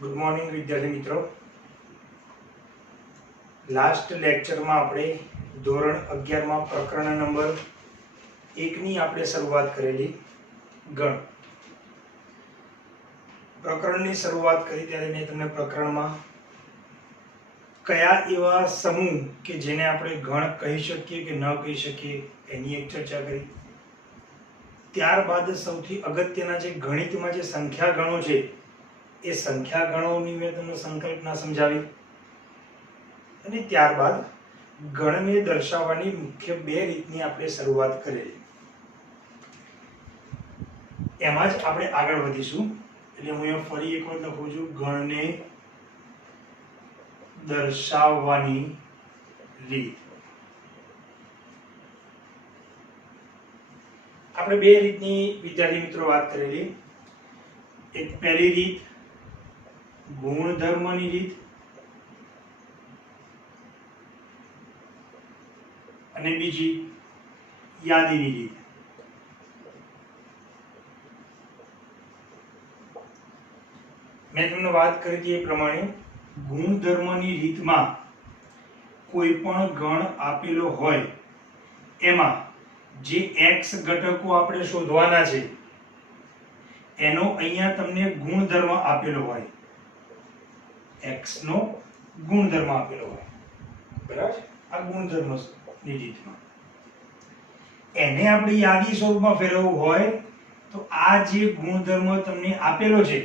Good morning વિદ્યાર્થી મિત્રો. Last લેક્ચરમાં આપણે ધોરણ 11 માં પ્રકરણ નંબર 1 ની આપણે શરૂઆત કરેલી. ગણ પ્રકરણની શરૂઆત કરી ત્યારે મેં તમને પ્રકરણમાં કયા એવા સમૂહ કે જેને આપણે ગણ કહી શકીએ કે ન કહી શકીએ એની એક ચર્ચા કરી. ત્યારબાદ સૌથી અગત્યના જે ગણિતમાં જે સંખ્યા ગણો છે એ સંખ્યા ગણોની મેં તમને સંકલ્પના સમજાવી અને ત્યારબાદ ગણને દર્શાવવાની મુખ્ય બે રીતની આપણે શરૂઆત કરેલી. એમાં જ આપણે આગળ વધીશું. એટલે હું અહીંયા ફરી એક વખત લખું છું, ગણને દર્શાવવાની રીત. આપણે બે રીતની વિદ્યાર્થી મિત્રો વાત કરેલી. એક પહેલી રીત ગુણધર્મની રીત અને બીજી યાદીની રીત. મેં તમને વાત કરી હતી એ પ્રમાણે ગુણધર્મની રીતમાં કોઈ પણ ગણ આપેલો હોય એમાં જે x ઘટકો આપણે શોધવાના છે એનો અહીંયા તમને ગુણધર્મ આપેલો હોય, x નો ગુણધર્મ આપેલો હોય, બરાબર. આ ગુણધર્મની રીતમાં એને આપણે યાદી સ્વરૂપમાં ફેરવવું હોય તો આ જે ગુણધર્મ તમને આપેલો છે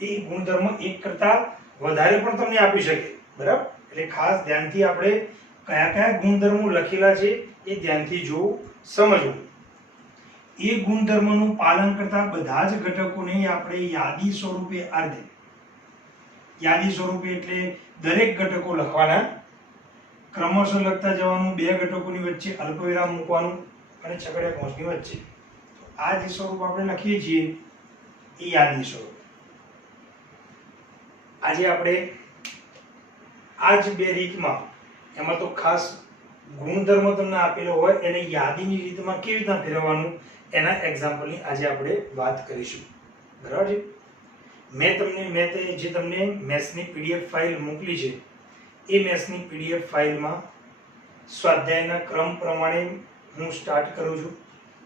એ ગુણધર્મ એક કરતા વધારે પણ તમને આપી શકે, બરાબર. એટલે ખાસ ધ્યાનથી આપણે કયા કયા ગુણધર્મો લખેલા છે એ ધ્યાનથી જોવું, સમજવું. એ ગુણધર્મનું પાલન કરતા બધા જ ઘટકોને આપણે યાદી સ્વરૂપે યાદી સ્વરૂપે એટલે દરેક ઘટકો લખવાના, ક્રમશઃ લખતા જવાનું, બે ઘટકોની વચ્ચે અલ્પવિરામ મૂકવાનું અને છગડીયા કૌંસની વચ્ચે. આ જે સ્વરૂપ આપણે લખીએ છીએ એ યાદી સ્વરૂપ. આજે આપણે આ જ બે રીતમાં, એમાં તો ખાસ ગુણધર્મ તમને આપેલો હોય એને યાદીની રીતમાં કેવી રીતના ફેરવવાનું એના એક્ઝામ્પલની આજે આપણે વાત કરીશું, બરાબર છે. મેં જે તમને મેથ્સની પીડીએફ ફાઇલ મોકલી છે એ મેથ્સની પીડીએફ ફાઇલમાં સ્વાધ્યાયના ક્રમ પ્રમાણે હું સ્ટાર્ટ કરું છું.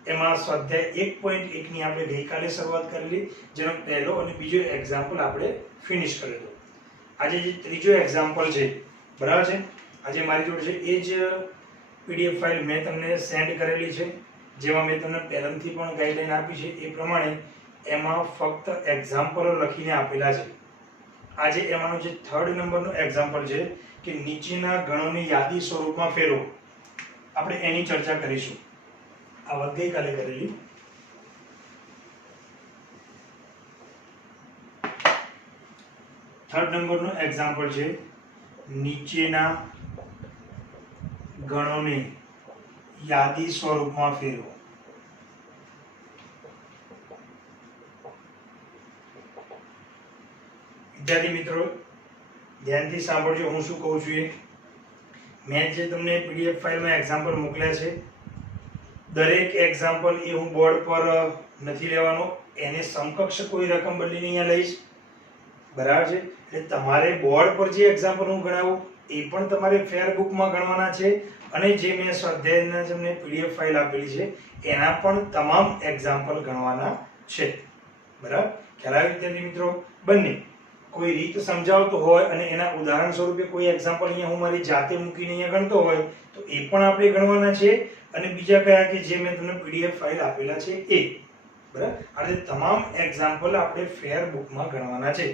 એમાં સ્વાધ્યાય 1.1 ની આપણે ગઈકાલે શરૂઆત કરેલી, જેનો પહેલો અને બીજો એક્ઝામ્પલ આપણે ફિનિશ કરેલો. આજે જે ત્રીજો એક્ઝામ્પલ છે, બરાબર છે, આજે મારી જોડે છે એ જ પીડીએફ ફાઇલ મેં તમને સેન્ડ કરેલી છે, જેમાં મેં તમને પહેલાથી પણ ગાઈડલાઈન આપી છે એ પ્રમાણે એમાં ફક્ત એક્ઝામ્પલો લખીને આપેલા છે. આજે એમાંનો જે 3rd નંબરનો એક્ઝામ્પલ છે કે નીચેના ગણોની યાદી સ્વરૂપમાં ફેરવો, આપણે એની ચર્ચા કરીશું. આ વાત ગઈકાલે કરેલી. થર્ડ નંબરનો એક્ઝામ્પલ છે નીચેના ગણોને યાદી સ્વરૂપમાં ફેરવો. વિદ્યાર્થી મિત્રો ધ્યાનથી સાંભળજો હું શું કહું છું. મેં જે તમને પીડીએફ ફાઇલમાં એક્ઝામ્પલ મોકલ્યા છે દરેક એક્ઝામ્પલ એ હું બોર્ડ પર નથી લેવાનો, એને સમકક્ષ કોઈ રકમ બદલીને અહીંયા લઈશ, બરાબર છે. એટલે તમારે બોર્ડ પર જે એક્ઝામ્પલ હું ગણાવું એ પણ તમારે ફેર બુકમાં ગણવાના છે અને જે મેં સ્વાધ્યાયના તમને પીડીએફ ફાઇલ આપેલી છે એના પણ તમામ એક્ઝામ્પલ ગણવાના છે, બરાબર. ખ્યાલ આવે વિદ્યાર્થી મિત્રો? બંને કોઈ રીત સમજાવતો હોય અને એના ઉદાહરણ સ્વરૂપે કોઈ એક્ઝામ્પલ અહીંયા હું મારી જાતે મૂકીને અહીંયા ગણતો હોય તો એ પણ આપણે ગણવાના છે, અને બીજા કયા કે જે મેં તમને પીડીએફ ફાઇલ આપેલા છે એ, બરાબર. આ તમામ એક્ઝામ્પલ આપણે ફેર બુકમાં ગણવાના છે.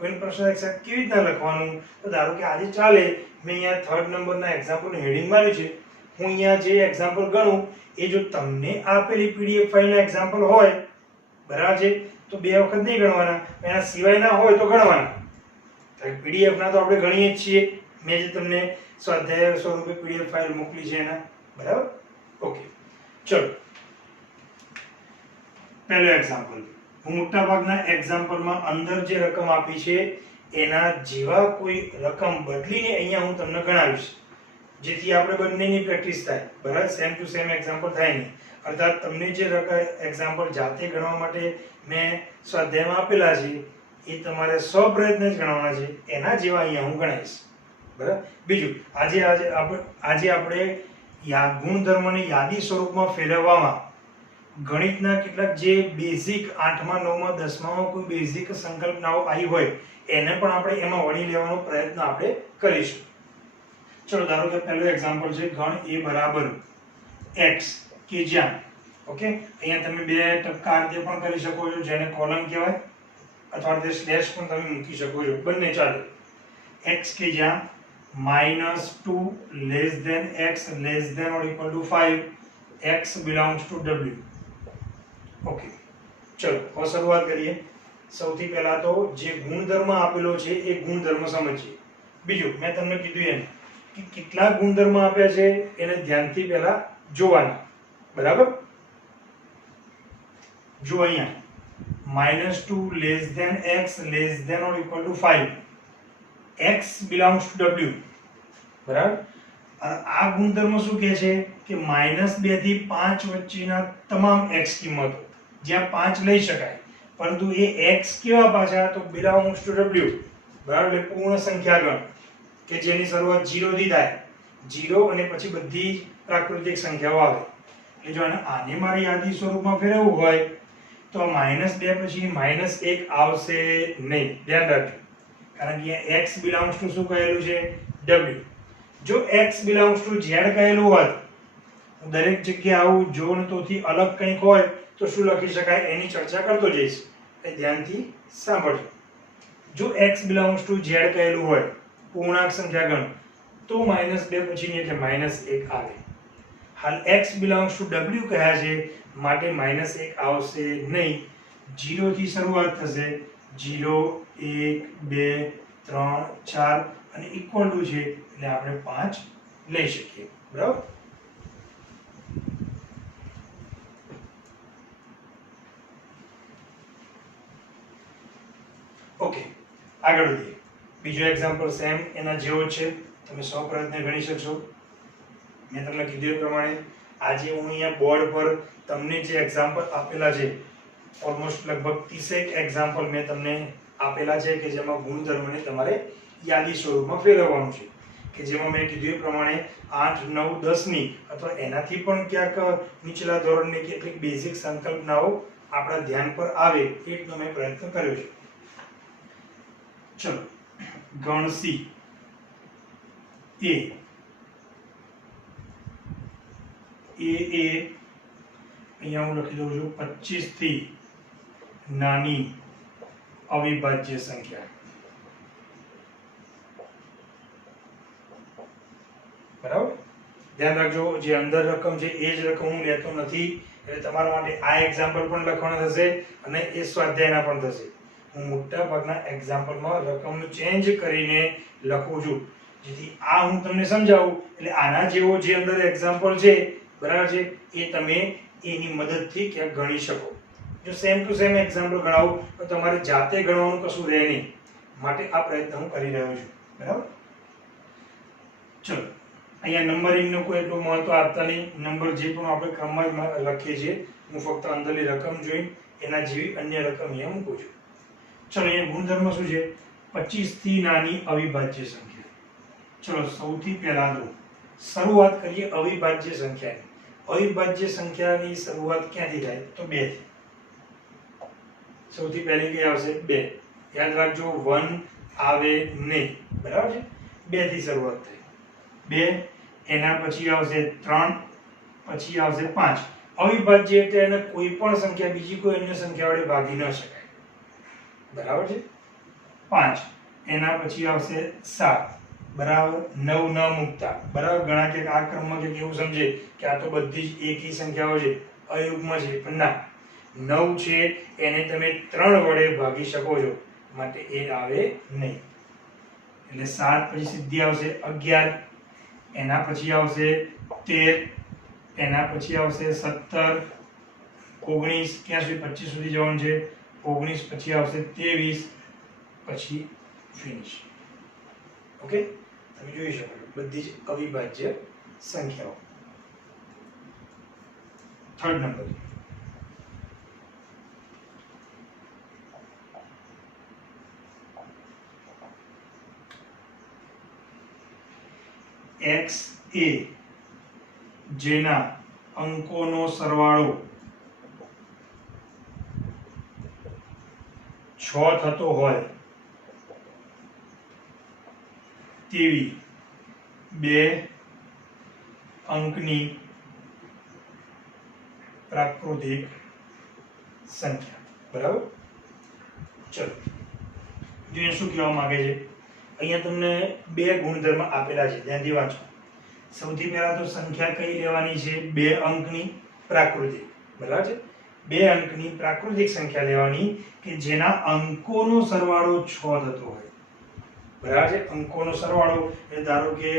કોઈનો પ્રશ્ન એક્ઝેક્ટ કેવી રીતના લખવાનું? તો ધારો કે આજે ચાલે મેં અહીંયા 3rd નંબરના એક્ઝામ્પલનું હેડિંગ માર્યું છે, હું અહીંયા જે એક્ઝામ્પલ ગણું એ જો તમને આપેલી પીડીએફ ફાઇલના એક્ઝામ્પલ હોય, બરાબર છે, તો બે વખત નહીં ગણવાના, એના સિવાયના હોય તો ગણવાના. પીડીએફ ના તો આપણે ગણીએ જ છીએ, મેં જે તમને સ્વાધ્યાય સ્વરૂપે પીડીએફ ફાઇલ મોકલી છે એના, બરાબર. ઓકે, ચલો પહેલો એક્ઝામ્પલ. હું મોટાભાગના એક્ઝામ્પલમાં અંદર જે રકમ આપી છે એના જેવા કોઈ રકમ બદલીને અહીંયા હું તમને ગણાવીશ, જેથી આપણે બંનેની પ્રેક્ટિસ થાય, બરાબર. સેમ ટુ સેમ એક્ઝામ્પલ થાય નહીં. અર્થાત તમને જે એક્ઝામ્પલ જાતે ગણવા માટે મેં સ્વાધ્યાયમાં આપેલા છે એ તમારે સ્વપ્રયત્ન જ ગણવાના છે, એના જેવા અહીંયા હું ગણાવીશ. બરાબર. બીજું, આજે આપણે ગુણધર્મોની યાદી સ્વરૂપમાં ફેરવવામાં ગણિતના કેટલાક જે બેઝિક 8મા 9મા 10મામાં કોઈ બેઝિક સંકલ્પનાઓ આવી હોય એને પણ આપણે એમાં વણી લેવાનો પ્રયત્ન આપણે કરીશું. ચલો, ધારો કે પહેલું એક્ઝામ્પલ છે ગણ a બરાબર x કે જ્યાં, ઓકે, અહીંયા તમે બે ટપકા રીતે પણ કરી શકો છો, જેને કોલમ કહેવાય, અથવા તે સ્લેશ પણ તમે મૂકી શકો છો, બંને ચાલે. x કે જ્યાં -2 less than x less than or equal to 5 x belongs to w. Okay, ચલો હવે શરૂઆત કરીએ. સૌથી પહેલા તો જે ગુણધર્મ આપેલો છે એ ગુણધર્મ સમજીએ. બીજું, મેં તમને કીધું એમ કે કેટલા ગુણધર્મ આપ્યા છે એને ધ્યાનથી પહેલા જોવાના. બરાબર. જો અહીંયા -2 less than x less than or equal to 5 x belongs to w. બરાબર. આ ગુણધર્મ શું કહે છે કે -2 થી 5 વચ્ચેના તમામ x કિંમતો જ્યાં 5 લઈ શકાય, પરંતુ એ x કેવા પાછા તો belongs to w. બરાબર. એટલે પૂર્ણ સંખ્યા ગણ કે જેની શરૂઆત 0 થી થાય, 0 અને પછી બધી પ્રાકૃતિક સંખ્યાઓ આવે. એટલે જો આને મારી યાદી સ્વરૂપમાં ફેરવવું હોય તો -2 પછી -1 આવશે નહીં. ધ્યાન રાખજો, કારણ કે x belongs to શું કહેલું છે w. જો x belongs to z કહેલું હોત, દરેક જગ્યાએ આવું જો નતોથી અલગ કંઈક હોય તો શું લખી શકાય એની ચર્ચા કરતો જઈશ, એ ધ્યાનથી સાંભળજો. જો x belongs to z કહેલું હોય, પૂર્ણાંક સંખ્યા ગણ, તો -2 પછીની એટલે -1 આવે. હાલ x belongs to w કહ્યા છે માટે -1 આવશે નહીં. 0 થી શરૂઆત થશે, 0 1 2 3 4 અને ઇક્વલ ટુ છે એટલે આપણે 5 લઈ શકીએ. બરાબર. ઓકે, આગળ વધીએ. બીજો એક્ઝામ્પલ સેમ એના જેવો છે, તમે સ્વપ્રયત્ને ગણી શકશો. મેં તમને કીધું એ પ્રમાણે આજે હું અહીંયા બોર્ડ પર તમને જે એક્ઝામ્પલ આપેલા છે, ઓલમોસ્ટ લગભગ 30 એક્ઝામ્પલ મેં તમને આપેલા છે કે જેમાં ગુણધર્મને તમારે યાદી સ્વરૂપમાં ફેરવવાનું છે, કે જેમાં મેં કીધું એ પ્રમાણે 8 9 10 ની અથવા એનાથી પણ ક્યાંક નીચલા ધોરણની કેટલીક બેઝિક સંકલ્પનાઓ આપણા ધ્યાન પર આવે એટલો મેં પ્રયત્ન કર્યો છે. ચલો, ગણ C અહીંયા હું લખી દઉં છું 25 થી નાની અવિભાજ્ય સંખ્યા. બરાબર. ધ્યાન રાખજો, જે અંદર રકમ છે એ જ રકમ હું લેતો નથી, એટલે તમારા માટે આ એક્ઝામ્પલ પણ લખવાના થશે અને એ સ્વાધ્યાયના પણ થશે. હું મોટા ભાગના એક્ઝામ્પલમાં રકમનું ચેન્જ કરીને લખું છું, જેથી આ હું તમને સમજાવું એટલે આના જેવો જે અંદર એક્ઝામ્પલ છે, બરાબર છે, એ તમે એની મદદથી ક્યાંક ગણી શકો. જો સેમ ટુ સેમ એક્ઝામ્પલ ગણાવું તો તમારે જાતે ગણવાનું કશું રહે નહીં, માટે આ પ્રયત્ન હું કરી રહ્યો છું. બરાબર. ચલો, અહીંયા નંબરિંગનો કોઈ એટલું મહત્વ આપતા નહીં. નંબર જે પણ આપણે ક્રમમાં લખીએ છીએ, હું ફક્ત અંદરની રકમ જોઈ એના જેવી અન્ય રકમ અહીંયા મૂકું છું. ચલો, અહીંયા ગુણધર્મ શું છે? 25 થી નાની અવિભાજ્ય સંખ્યા. ચલો, સૌથી પહેલા તો શરૂઆત કરીએ અવિભાજ્ય સંખ્યાની. અવિભાજ્ય સંખ્યાની શરૂઆત ક્યાંથી થાય તો 2 થી. સૌથી પહેલી કઈ આવશે? 2. યાદ રાખજો, 1 આવે નહીં. બરાબર છે. 2 થી શરૂઆત થાય. 2, એના પછી આવશે 3, પછી આવશે 5. અવિભાજ્ય એટલે એને કોઈ પણ સંખ્યા બીજી કોઈ અન્ય સંખ્યા વડે ભાગી ન શકાય. બરાબર છે. 5, એના પછી આવશે 7. બરાબર. 9 ન મૂકતા. બરાબર. ઘણા કે આ ક્રમમાં કે એવું સમજે કે આ તો બધી જ એકી સંખ્યાઓ છે, અયુગ્મ છે, પણ ના, 9 છે એને તમે 3 વડે ભાગી શકો છો, માટે એ આવે નહીં. એટલે 7 પછી સીધી આવશે 11, એના પછી આવશે 13, એના પછી આવશે 17, 19, ક્યાં સુધી? 25 સુધી જવાનું છે. 19 પછી આવશે 23, પછી ફિનિશ. ઓકે, તમે જોઈ શકો છો બધી જ અવિભાજ્ય સંખ્યાઓ. થર્ડ નંબર x એ જેના અંકોનો સરવાળો 6 થતો હોય તેવી બે અંકની પ્રાકૃતિક સંખ્યા. બરાબર. ચલો, જો શું કહેવા માંગે છે, અહીંયા તમને બે ગુણધર્મ આપેલા છે, ધ્યાનથી વાંચો. સૌથી પહેલા તો સંખ્યા કઈ લેવાની છે? બે અંકની પ્રાકૃતિક. બરાબર છે? બે અંકની પ્રાકૃતિક સંખ્યા લેવાની કે જેના અંકોનો સરવાળો 6 થતો હોય. બરાબર છે? અંકોનો સરવાળો એટલે ધારો કે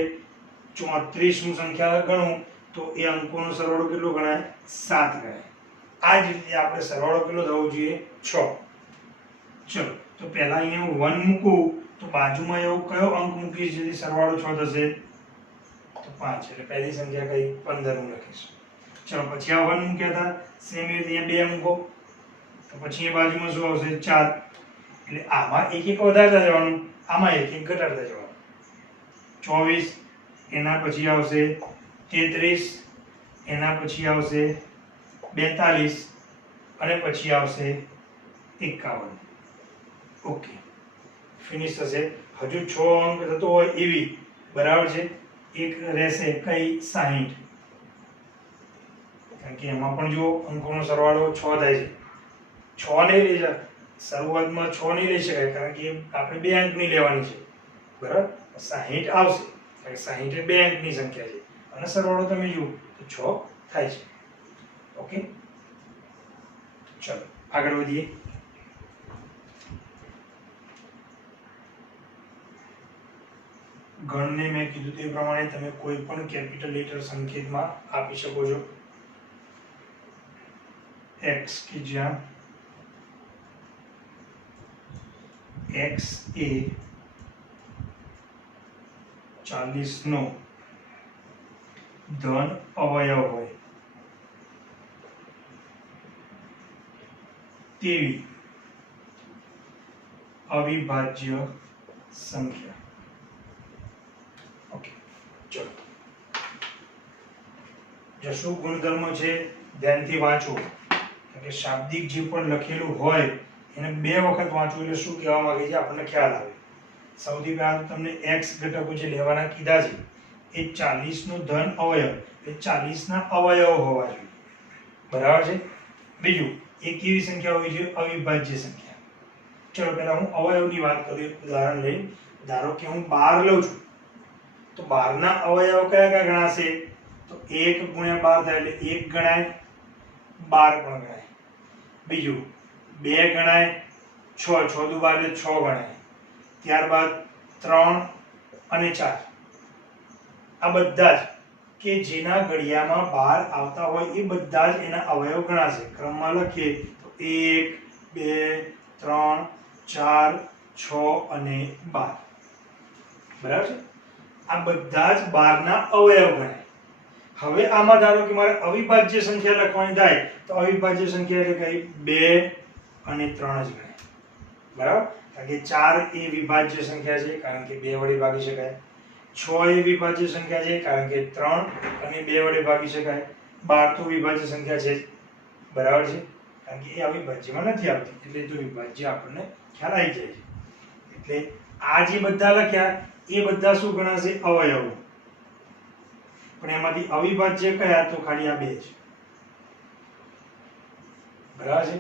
34 નું સંખ્યા ગણું તો એ અંકોનો સરવાળો કેટલો ગણાય? 7 ગણાય. આ જ રીતે આપણે સરવાળો કેટલો થવો જોઈએ? 6. ચલો, તો પહેલા અહીંયા હું 1 મૂકું તો બાજુમાં એવો કયો અંક મૂકીશ જેથી સરવાળો 6 થશે? તો 5. એટલે પહેલી સંખ્યા કઈ? 15 હું લખીશ. ચલો, પછી આ 1 મૂક્યા હતા, સેમ એ રીતે 2 મૂકો તો પછી એ બાજુમાં શું આવશે? 4. એટલે આમાં એક એક વધારતા જવાનું, આમાં એક એક ઘટાડતા જવાનું. 24, એના પછી આવશે 33, એના પછી આવશે 42 અને પછી આવશે 51. ઓકે, ફિનિશ થશે. હજુ 6 અંક થતો હોય એવી, બરાબર છે, એક રહેશે કઈ? 60. કારણ કે એમાં પણ જો અંકોનો સરવાળો 6 થાય છે. 6 નહીં લઈ જાય શરૂઆતમાં, 6 નહીં લઈ શકાય કારણ કે આપણે બે અંકની લેવાની છે. બરાબર. 60 આવશે કારણ કે 60 એ બે અંકની સંખ્યા છે અને સરવાળો તમે જુઓ તો 6 થાય છે. ઓકે, ચલો આગળ વધીએ. ગણને મેં કીધું તે પ્રમાણે તમે કોઈ પણ કેપિટલ લેટર સંકેતમાં આપી શકો છો. x કે જ્યાં x એ 40 નો ધન અવયવ હોય તેવી અવિભાજ્ય સંખ્યા. ઓકે, ચલો જો શું ગુણધર્મ છે ધ્યાનથી વાંચો, કે શાબ્દિક જે પણ લખેલું હોય એને બે વખત વાંચવું એટલે શું કહેવા માંગે છે આપણને ખ્યાલ આવે. સૌથી પહેલા તમને x ઘટકો જે લેવાના કીધા છે એ 40 નો ધન અવયવ એટલે 40 ના અવયવ હોવા જોઈએ. બરાબર છે. બીજું, એ કેવી સંખ્યા હોવી જોઈએ? અવિભાજ્ય સંખ્યા. ચલો પહેલા હું અવયવની વાત કરું. ઉદાહરણ લઈ, ધારો કે હું 12 લઉં છું તો 12 ના અવયવ કયા કયા ગણાશે? તો 1 ગુણ્યા 12 થાય એટલે 1 ગણાય, 12 પણ ગણાય. બીજું 2 ગણાય, 6 6 દુ 12 એટલે 6 ગણાય. ત્યારબાદ 3 અને 4 આ બધા જ કે જેના ઘડિયામાં 12 આવતા હોય એ બધા જ એના અવયવ ગણાશે. ક્રમમાં લખીએ તો 1 2 3 4 6 અને 12. બરાબર છે. આ બધા જ 12 ના અવયવ ગણાય. હવે આમાં ધારો કે મારે અવિભાજ્ય સંખ્યા લખવાની થાય તો અવિભાજ્ય સંખ્યા એટલે કઈ? 2 અને 3 જ ગણાય. બરાબર. કારણ કે 4 એ વિભાજ્ય સંખ્યા છે કારણ કે 2 વડે ભાગી શકાય. 6 એ વિભાજ્ય સંખ્યા છે કારણ કે 3 અને 2 વડે ભાગી શકાય. 12 તો વિભાજ્ય સંખ્યા છે. બરાબર છે. કારણ કે એ અવિભાજ્યમાં નથી આવતી એટલે તો વિભાજ્ય આપણને ખ્યાલ આવી જાય છે. એટલે આ જે બધા લખ્યા એ બધા શું ગણાશે? અવયવો. પણ એમાંથી અવિભાજ્ય કયા? તો ખાલી આ બે છે. બરાબર છે.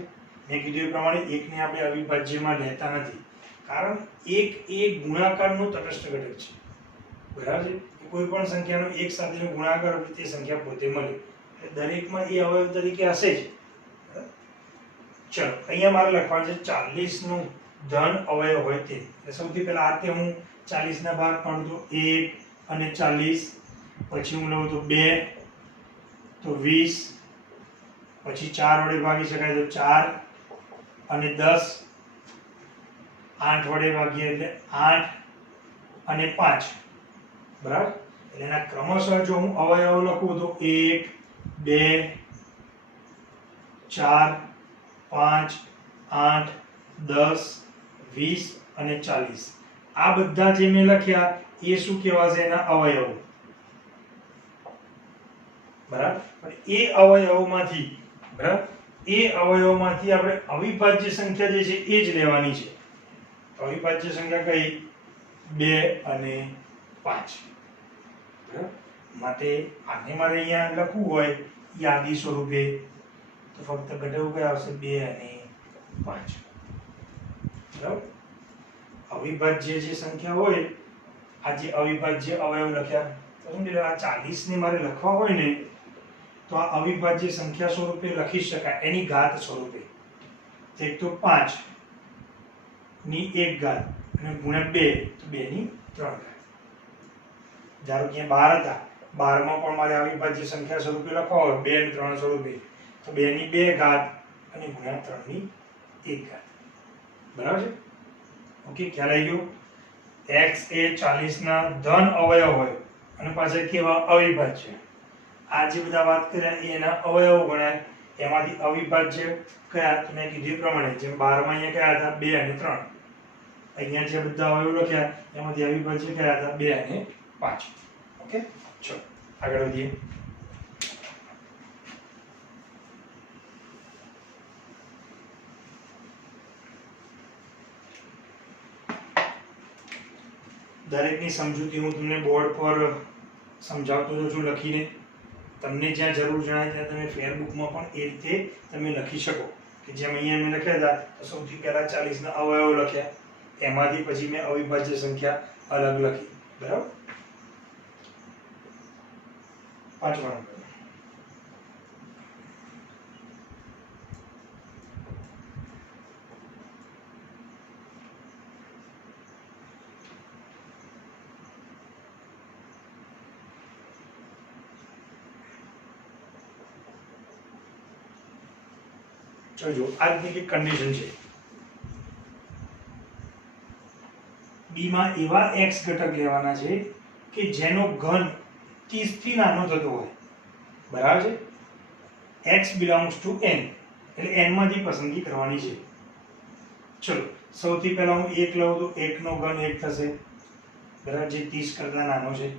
મેં કીધું એ પ્રમાણે એકને આપણે અવિભાજ્યમાં લેતા નથી કારણ એક એ ગુણાકારનો તટસ્થ ઘટક છે. બરાબર છે. કોઈ પણ સંખ્યાનો એક સાથેનો ગુણાકાર હોય તે સંખ્યા પોતે મળે એટલે દરેકમાં એ અવયવ તરીકે હશે જ. ચલો અહીંયા મારે લખવાનું છે 40 નું ધન અવયવ હોય તે. સૌથી પહેલા આ તે હું 40 ના ભાગ પાડું તો 1 અને 40, પછી હું લઉં તો 2 તો 20, પછી 4 વડે ભાગી શકાય તો 4 અને 10, 8 વડે ભાગીએ એટલે 8 અને 5. બરાબર. એટલે એના ક્રમશઃ જો હું અવયવ લખું તો 1 2 4 5 8 10 20 અને 40. આ બધા જે મેં લખ્યા એ શું કહેવાશે? એના અવયવો. બરાબર. પણ એ અવયવોમાંથી બરાબર એ અવયવોમાંથી આપણે અવિભાજ્ય સંખ્યા જે છે એ જ લેવાની છે. અવિભાજ્ય સંખ્યા કઈ? 2 અને 5. બરાબર. માટે આને મારે અહીંયા લખવું હોય યાદી સ્વરૂપે તો ફક્ત ઘટકો કયા આવશે? 2 અને 5. બરાબર. અવિભાજ્ય જે સંખ્યા હોય, આ જે અવિભાજ્ય અવયવ લખ્યા તો સમજી લો, આ 40 ને મારે લખવા હોય ને તો આ અવિભાજ્ય સંખ્યા સ્વરૂપે લખી શકાય, એની ઘાત સ્વરૂપે. એક તો 5 ની 1 ઘાત અને ગુણ્યા 2 તો 2 ની 3 ઘાત. ધારો કે 12 હતા, 12 માં પણ મારે અવિભાજ્ય સંખ્યા સ્વરૂપે લખવા હોય 2 અને 3 સ્વરૂપે તો 2 ની 2 ઘાત અને ગુણ્યા 3 ની 1 ઘાત. બરાબર છે? ઓકે, ખ્યાલ આવી ગયો? x એ 40 ના ધન અવયવ હોય અને પાછા કેવા? અવિભાજ્ય. આ જે બધા વાત કર્યા એ એના અવયવ ગણાય. એમાંથી અવિભાજ્ય કયા? તો મેં કીધું એ પ્રમાણે, જેમ 12 માં અહીંયા કયા હતા? 2 અને 3. અહીંયા જે બધા અવયવ લખ્યા એમાંથી અવિભાજ્ય કયા હતા? 2 અને 5. ઓકે, ચલો આગળ વધીએ. દરેકની સમજૂતી હું તમને બોર્ડ પર સમજાવતો છું લખીને. તમને જ્યાં જરૂર જણાય ત્યાં તમે ફેરબુકમાં પણ એ રીતે તમે લખી શકો. કે જેમ અહીંયા મેં લખ્યા હતા તો સૌથી પહેલા 40 ના અવયવ લખ્યા, એમાંથી પછી મેં અવિભાજ્ય સંખ્યા અલગ લખી. બરાબર. 5મા નંબર. જો આ રીતની એક કન્ડિશન છે. બી માં એવા x ઘટક લેવાના છે કે જેનો ઘન 30 થી નાનો થતો હોય. બરાબર છે? x belongs to n, એટલે n માંથી પસંદગી કરવાની છે. ચલો સૌથી પહેલા હું 1 લઉં તો 1 નો ઘન 1 થશે. બરાબર, જે 30 કરતા નાનો છે.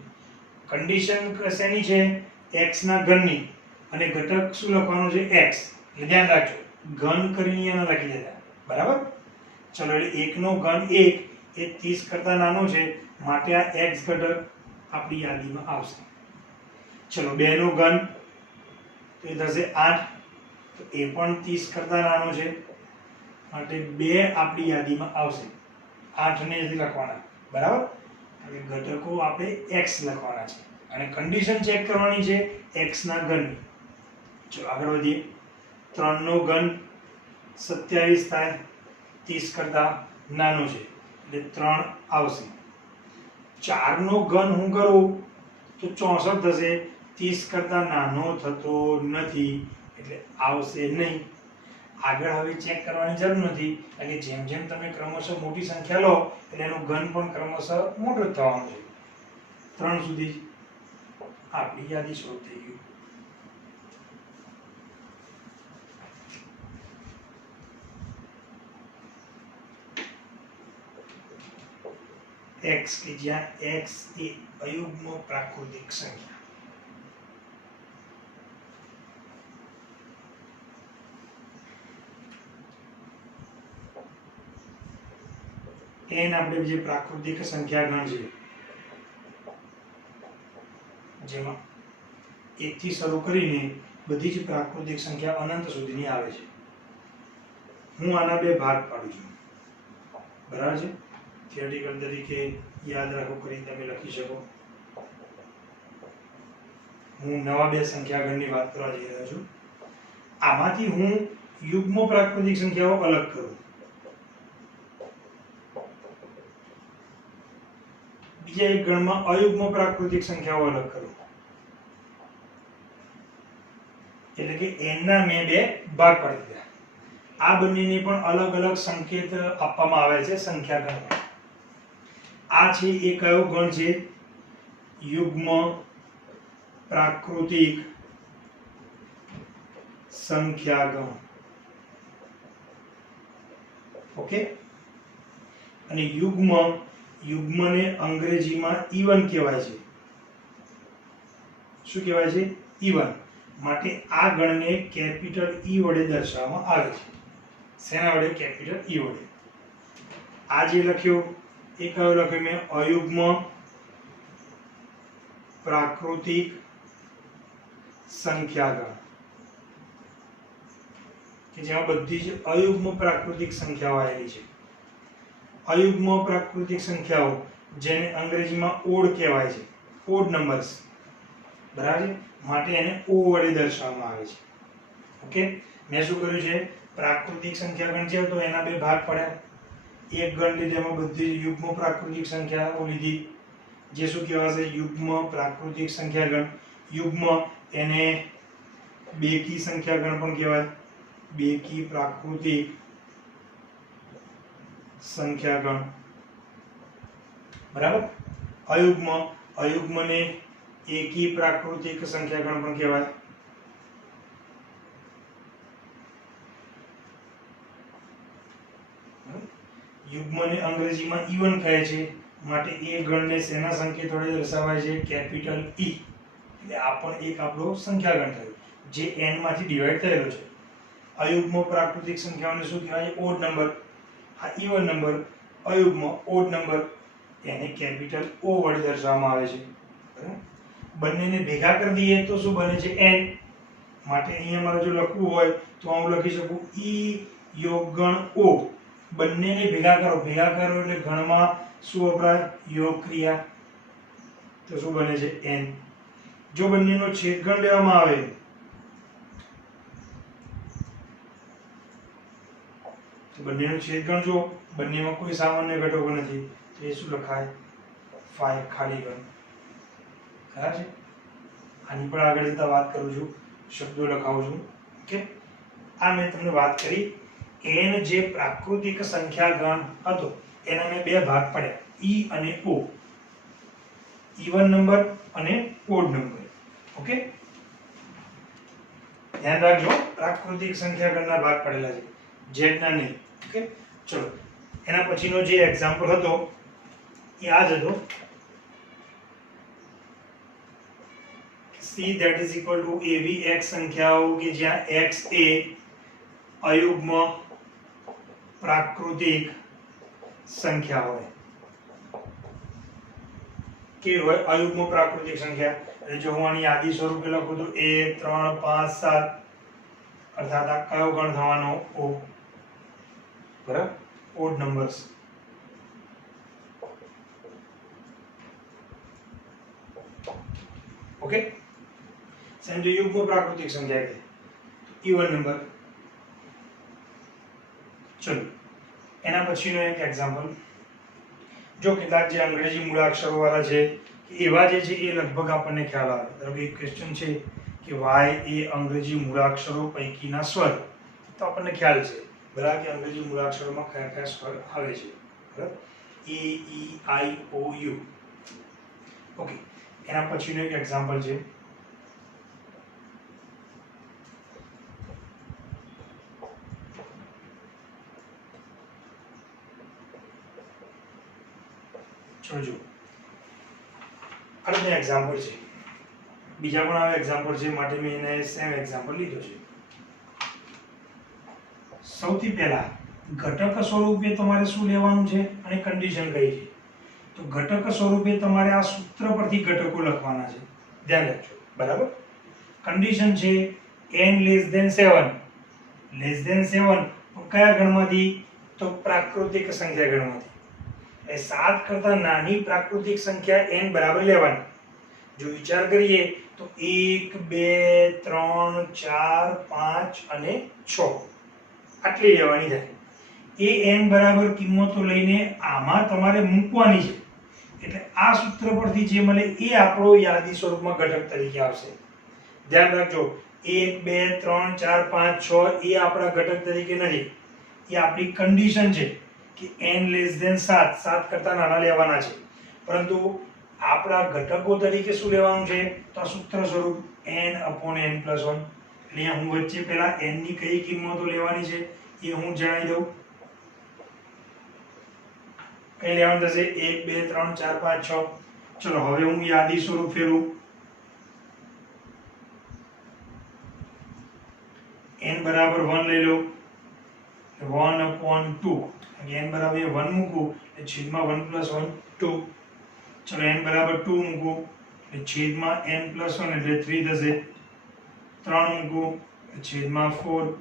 કન્ડિશન શેની છે? x ના ઘનની. અને ઘટક શું લખવાનું છે? x. એટલે ધ્યાન રાખજો, ઘન કરીને એને લખી દેતા. બરાબર. ચલો એટલે 1 નો ઘન 1 એ 30 કરતા નાનો છે, માટે આ x ઘટક આપણી યાદીમાં આવશે. ચલો 2 નો ઘન તો એ થશે 8, તો એ પણ 30 કરતા નાનો છે, માટે 2 આપણી યાદીમાં આવશે. 8 ને નથી લખવાના. બરાબર. એટલે ઘટકો આપણે x લખવાના છે અને કન્ડિશન ચેક કરવાની છે x ના ઘનની. ચલો આગળ વધીએ. 3 નો ઘન 27 થાય, 30 કરતા નાનો છે એટલે 3 આવશે. 4 નો ઘન હું કરું તો 64 થશે, 30 કરતા નાનો થતો નથી એટલે આવશે નહીં. આગળ હવે ચેક કરવાની જરૂર નથી, કારણ કે જેમ જેમ તમે ક્રમશઃ મોટી સંખ્યા લો એટલે એનું ઘન પણ ક્રમશઃ મોટો જ થવાનું છે. 3 સુધી આપણી યાદી શરૂ થઈ ગઈ. x કે જ્યાં x એ અયુગ્મ પ્રાકૃતિક સંખ્યા. n આપણે જે પ્રાકૃતિક સંખ્યા ગણ છે, જેમાં 1 થી શરૂ કરીને બધી જ પ્રાકૃતિક સંખ્યા અનંત સુધીની આવે છે. હું આના 2 ભાગ પાડું છું. બરાબર છે? થિયરિટિકલ તરીકે યાદ રાખો કરીને તમે લખી શકો. હું નવા 2 સંખ્યા ગણની વાત કરવા જઈ રહ્યો છું. આમાંથી હું યુગ્મ પ્રાકૃતિક સંખ્યાઓ અલગ કરું. બીજા એક ગણમાં અયુગ્મ પ્રાકૃતિક સંખ્યાઓ અલગ કરું. એટલે કે n ના મેં 2 ભાગ પાડી દીધા. આ બંનેને પણ અલગ અલગ સંકેત આપવામાં આવે છે સંખ્યા ગણમાં. આ છે એ કયો ગણ છે? યુગ્મ પ્રાકૃતિક સંખ્યા ગણ. ઓકે. અને યુગ્મને અંગ્રેજીમાં ઇવન કહેવાય છે. શું કહેવાય છે? E1 માટે આ ગણને કેપિટલ E વડે દર્શાવવામાં આવે છે. શેના વડે? કેપિટલ E વડે. આ જે લખ્યો એ કયો લખ્યો મેં? અયુગ્મ પ્રાકૃતિક સંખ્યાગણ, કે જેમાં બધી જ અયુગ્મ પ્રાકૃતિક સંખ્યાઓ આવેલી છે. અયુગ્મ પ્રાકૃતિક સંખ્યાઓ જેને અંગ્રેજીમાં ઓડ કહેવાય છે, ઓડ નંબર્સ, બરાબર, માટે એને O વડે દર્શાવવામાં આવે છે. ઓકે, મેં શું કર્યું છે? પ્રાકૃતિક સંખ્યાગણ છે તો એના બે ભાગ પડ્યા. એક ગણ લીધે એમાં બધી યુગ્મ પ્રાકૃતિક સંખ્યાઓ લીધી, જે શું કહેવાશે? યુગ્મ પ્રાકૃતિક સંખ્યાગણ. યુગ્મ એને બેકી સંખ્યાગણ પણ કહેવાય, બેકી પ્રાકૃતિક સંખ્યાગણ, બરાબર. અયુગ્મ, અયુગ્મને એકી પ્રાકૃતિક સંખ્યાગણ પણ કહેવાય. યુગ્મને અંગ્રેજીમાં E1 કહે છે, માટે એ ગણને શેના સંકેત વડે દર્શાવાય છે? Capital E. એટલે આ પણ એક આપણો સંખ્યાગણ થયો જે n માંથી ડિવાઈડ થયેલો છે. અયુગ્મ પ્રાકૃતિક સંખ્યાઓને શું કહેવાય? Odd number. આ E1 નંબર અયુગ્મ ઓડ નંબર, એને કેપિટલ O વડે દર્શાવવામાં આવે છે. બરાબર. બંનેને ભેગા કરી દઈએ તો શું બને છે? n. માટે અહીંયા મારે જો લખવું હોય તો હું લખી શકું E યોગ ગણ O. બંનેને ભેગા કરો, ભેગા કરો એટલે ગણમાં શું વપરાય? યોગ ક્રિયા. તો શું બને છે? n. જો બંનેનો છેદગણ લેવામાં આવે તો બંનેનો છેદગણ જો બંનેમાં કોઈ સામાન્ય ઘટકો નથી તો એ શું લખાય? 5 ખાલી ગણ. બરાબર છે. આની પણ આગળ જતા વાત કરું છું, શબ્દો લખાવું છું. ઓકે, આ મેં તમને વાત કરી n જે પ્રાકૃતિક સંખ્યાગણ હતો એના મેં બે ભાગ પડ્યા, E અને O. E1 નંબર અને ઓડ નંબર. ઓકે, ધ્યાન રાખજો, પ્રાકૃતિક સંખ્યાગણના ભાગ પડેલા છે, z ના નહીં. ઓકે, ચલો એના પછીનો જે એક્ઝામ્પલ હતો એ આ જ હતો. C that is equal to એવી x સંખ્યાઓ કે જ્યાં x એ અયુગ્મ પ્રાકૃતિક સંખ્યા હોય. કેવી હોય? અયુગ્મ પ્રાકૃતિક સંખ્યા. એટલે જો હું આની યાદી સ્વરૂપે લખું તો 1 3 5 7, અર્થાત આ કયો ગણ થવાનો? O. બરાબર, ઓડ નંબર્સ. ઓકે, સમજો યુગ્મ પ્રાકૃતિક સંખ્યા કે E1 નંબર. ચલો એના પછીનો એક એક્ઝામ્પલ જો કેટલાક જે અંગ્રેજી મૂળાક્ષરો વાળા છે એવા જે છે એ લગભગ આપણને ખ્યાલ આવે. ધારો કે એક ક્વેશ્ચન છે કે y એ અંગ્રેજી મૂળાક્ષરો પૈકીના સ્વર, તો આપણને ખ્યાલ છે, બરાબર, કે અંગ્રેજી મૂળાક્ષરોમાં કયા કયા સ્વર આવે છે. બરાબર, A E I O U. Okay, એના પછીનો એક એક્ઝામ્પલ છે જો આ એક્ઝામ્પલ છે, બીજા પણ આવા એક્ઝામ્પલ છે માટે મેં એને સેમ એક્ઝામ્પલ લીધો છે. સૌથી પહેલા ઘટક સ્વરૂપે તમારે શું લેવાનું છે અને કન્ડિશન કઈ છે? તો ઘટક સ્વરૂપે તમારે આ સૂત્ર પરથી ઘટકો લખવાના છે, ધ્યાન રાખજો. બરાબર, કન્ડિશન છે n less than 7. Less than 7 કયા ગણમાંથી? તો પ્રાકૃતિક સંખ્યા ગણમાંથી. એ 7 કરતા નાની પ્રાકૃતિક સંખ્યા n બરાબર લેવાની. જો વિચાર કરીએ તો 1 2 3 4 5 અને 6 આટલી લેવાની થાય. એ n બરાબર કિંમતો લઈને આમાં તમારે મૂકવાની છે. એટલે આ સૂત્ર પરથી જે મળે એ આપણો યાદી સ્વરૂપમાં ઘટક તરીકે આવશે. ધ્યાન રાખજો, 1 2 3 4 5 6 એ આપણા ઘટક તરીકે નથી, એ આપણી કન્ડિશન છે કે n લેસ ધેન 7, 7 કરતા નાના લેવાના છે. પરંતુ આપણા ઘટકો તરીકે શું લેવાનું છે? તો આ સૂત્ર સ્વરૂપ n/n + 1. એટલે હું વચ્ચે પહેલા n ની કઈ કિંમતો લેવાની છે એ હું જણાવી દઉં. કઈ લેવાનું થશે? 1 2 3 4 5 6. ચલો હવે હું યાદી સ્વરૂપ ફેરવું. n बराबर 1 લઈ લો 1/2 n बराबर 1 મૂકું એટલે છેદમાં 1 + 1 2 ચલો n बराबर 2 મૂકું એટલે છેદમાં n + 1 એટલે 3 થશે 3 મૂકું એટલે છેદમાં 4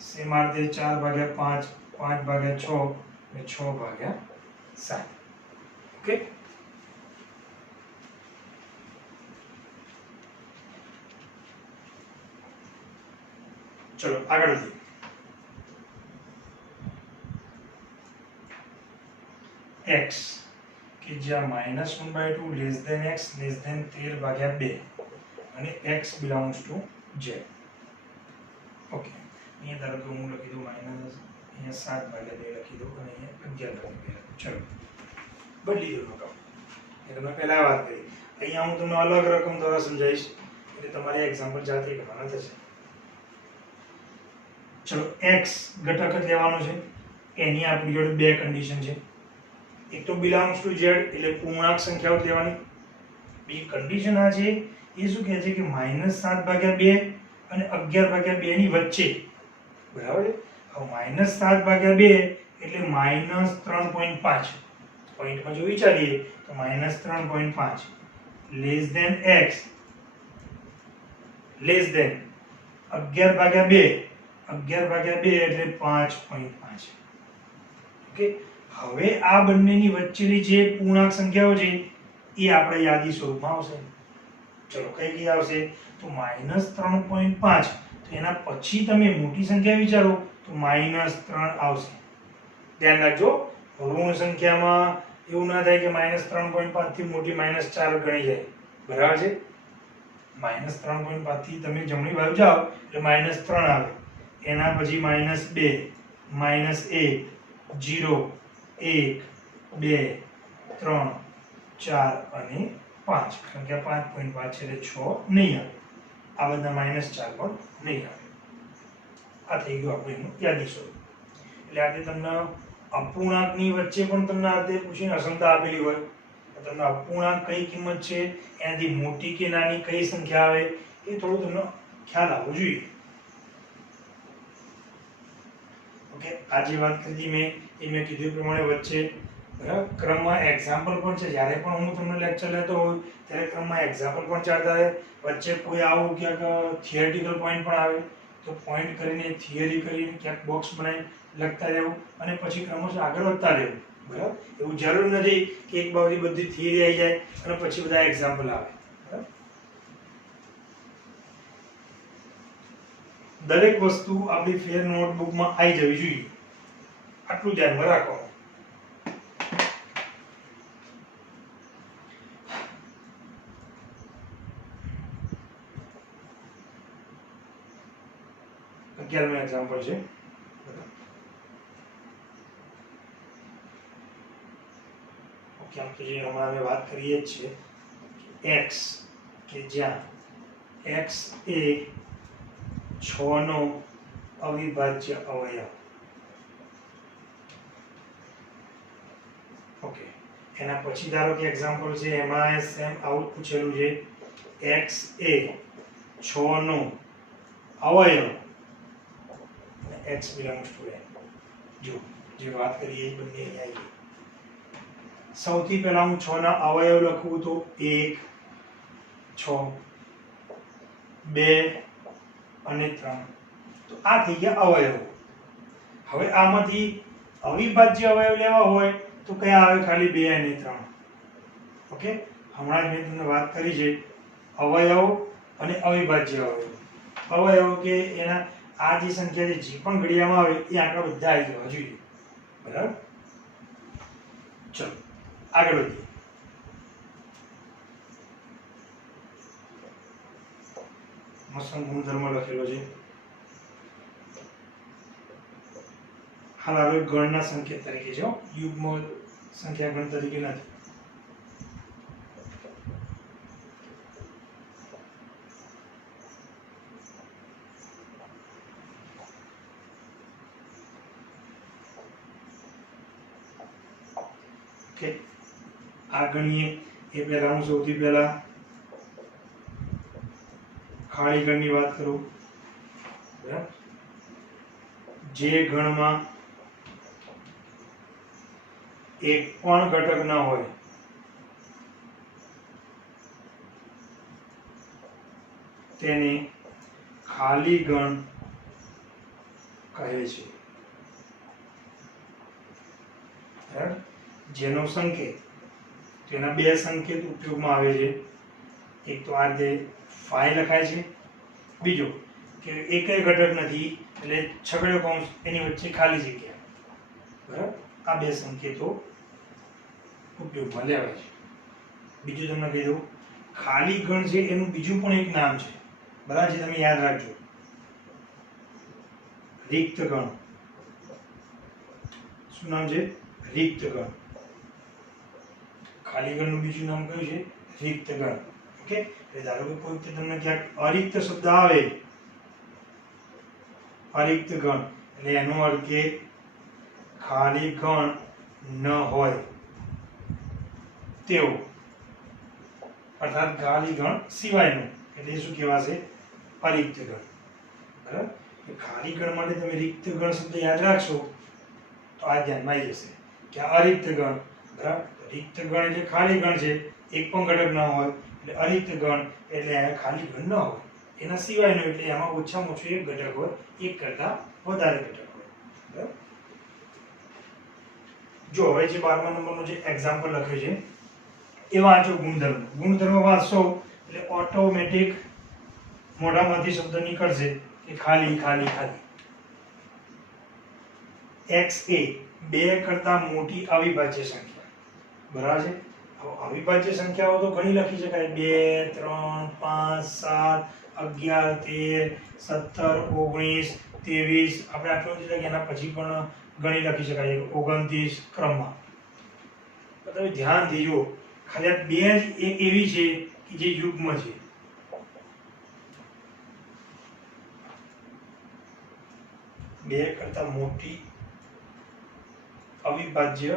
સેમ આ રીતે 4/5 5/6 અને 6/7 ઓકે चलो આગળ વધીએ x કે જ્યાં -1/2 less than x less than 13/2 અને x belongs to z okay અહીંયા ધારો કે હું લખી દઉં માઈનસ અહીંયા 7/2 લખી દઉં અને અહીંયા 11/2 લખું ચલો બદલી દો રકમ એ તમે પહેલા વાત કરી અહીંયા હું તમને અલગ રકમ દ્વારા સમજાવીશ એટલે તમારે એક્ઝામ્પલ જાતે કરવાના થશે चलो x घटक જ લેવાનો છે એની આપણી જોડે બે કન્ડિશન છે એક તો બિલોંગ્સ ટુ z એટલે પૂર્ણાંક સંખ્યાઓ જ લેવાની બીજી કન્ડિશન આ છે એ શું કહે છે કે -7/2 અને 11/2 ની વચ્ચે બરાબર છે હવે -7/2 એટલે -3.5 પોઈન્ટમાં જો વિચારીએ તો -3.5 less than x less than 11/2 11/2 એટલે 5.5 ઓકે હવે આ બંનેની વચ્ચેની જે પૂર્ણાંક સંખ્યાઓ છે એ આપણે યાદી સ્વરૂપમાં આવશે ચલો કઈ કઈ આવશે તો -3.5 તો એના પછી તમે મોટી સંખ્યા વિચારો તો -3 આવશે ધ્યાન રાખજો ઋણ સંખ્યામાં એવું ના થાય કે -3.5 થી મોટી -4 ગણી જાય બરાબર છે -3.5 થી તમે જમણી બાજુ જાઓ એટલે -3 આવે એના પછી -2 -1 0 1 2 3 4 અને 5 કારણ કે 5.5 છે એટલે 6 નહીં આવે આ બધા -4 પણ નહીં આવે આ થઈ ગયું આપણે એનું યાદી સ્વરૂપ એટલે આજે તમને અપૂર્ણાંકની વચ્ચે પણ તમને આ રીતે પૂછીને અસમતા આપેલી હોય તો તમને અપૂર્ણાંક કઈ કિંમત છે એનાથી મોટી કે નાની કઈ સંખ્યા આવે એ થોડું તમને ખ્યાલ આવવો જોઈએ ઓકે આજે વાત કરી મેં કીધું પ્રમાણે વચ્ચે બરાબર ક્રમમાં એક્ઝામ્પલ પણ છે જ્યારે પણ હું તમને લેક્ચર લેતો હોઉં ત્યારે ક્રમમાં એક્ઝામ્પલ પણ ચાલતા રહે વચ્ચે કોઈ આવું ક્યાંક થિયરિટિકલ પોઈન્ટ પણ આવે તો પોઈન્ટ કરીને થિયરી કરીને ક્યાંક બોક્સ બનાવી લખતા રહેવું અને પછી ક્રમશઃ આગળ વધતા રહેવું બરાબર એવું જરૂર નથી કે એક બાજુથી બધી થિયરી આવી જાય અને પછી બધા એક્ઝામ્પલ આવે બરાબર દરેક વસ્તુ આપણી ફેર નોટબુકમાં આવી જવી જોઈએ આટલું ધ્યાનમાં રાખો અગિયારમું એક્ઝામ્પલ છે ઓકે આમ તો જે હમણાં અમે વાત કરીએ જ છે x કે જ્યાં x એ 6 નો અવિભાજ્ય અવયવ ઓકે એના પછી ધારો કે એક્ઝામ્પલ છે એમાં સેમ આઉટ પૂછેલું છે x એ 6 નો અવયવ x belongs to n જો જે વાત કરીએ એ બંને અહીં આવી સૌથી પહેલા હું 6 ના અવયવ લખું તો 1 6 2 અને 3 તો આ થઈ ગયા અવયવો હવે આમાંથી અવિભાજ્ય અવયવ લેવા હોય તો કયા આવે ખાલી 2 અને 3 ઓકે હમણાં જ મેં તમને વાત કરી છે અવયવ અને અવિભાજ્ય અવયવ કે એના આ જે સંખ્યા છે જે પણ ઘડિયામાં આવે એ આંકડા બધા આવી જવા જોઈએ બરાબર ચલો આગળ વધીએ મસન ગુણધર્મ લખેલો છે હાલ હવે ગણના સંકેત તરીકે છે યુગ્મ સંખ્યા ગણ તરીકે નથી આ ગણીએ એ પહેલા હું સૌથી પહેલા ખાળી ગણની વાત કરું બરાબર જે ગણમાં એક પણ ઘટક ન હોય તેને ખાલી ગણ કહે છે. બરાબર? જેનો સંકેત, તેના બે સંકેત ઉપયોગમાં આવે છે. એક તો આ રીતે ફાઈ લખાય છે, બીજો કે એકેય ઘટક નથી એટલે છગડીયો કૌંસ એની વચ્ચે ખાલી જગ્યા. બરાબર? આ બે સંકેતો ઉપયોગમાં લેવાય છે. બીજું તમને કહી દઉં, ખાલી ગણ છે એનું બીજું પણ એક નામ છે. બરાબર છે? તમે યાદ રાખજો, રિક્ત ગણ. શું નામ છે? રિક્ત ગણ. ખાલી ગણનું બીજું નામ કયું છે? રિક્ત ગણ. ઓકે? એટલે ધારો કે કોઈ વખતે તમને ક્યાંક અરિક્ત શબ્દ આવે, અરિક્ત ગણ, એટલે એનો અર્થ કે ખાલી ગણ ન હોય તેવો, અર્થાત ખાલી ગણ સિવાયનું, એટલે શું કહેવાશે? અરિક્ત ગણ. બરાબર? ખાલી ગણ માટે તમે રિક્ત ગણ શબ્દ યાદ રાખશો તો આ ધ્યાનમાં આવી જશે કે આ અરિક્ત ગણ. બરાબર? રિક્ત ગણ એટલે ખાલી ગણ છે, એક પણ ઘટક ન હોય, એટલે અરિક્ત ગણ એટલે ખાલી ગણ ન હોય, એના સિવાયનો, એટલે એમાં ઓછામાં ઓછું એક ઘટક હોય, એક કરતા વધારે ઘટક હોય. બરાબર? જો હવે જે 12મા નંબરનો જે એક્ઝામ્પલ લખ્યો છે એ વાંચો. ગુણધર્મ. ગુણધર્મ વાંચશો એટલે ઓટોમેટિક મોઢામાંથી શબ્દ નીકળશે કે ખાલી ખાલી ખાલી. x એ 2 કરતા મોટી અવિભાજ્ય સંખ્યા. બરાબર છે? હવે અવિભાજ્ય સંખ્યાઓ તો ઘણી લખી શકાય, 2 3 5 7 11 13 17 19 23. આપણે આટલું નથી લખી, એના પછી પણ ઘણી લખી શકાય, 29 ક્રમમાં. તમે ધ્યાનથી જુઓ, ખાલી આ બે જ એક એવી છે કે જે યુગ્મ છે. બે કરતા મોટી અવિભાજ્ય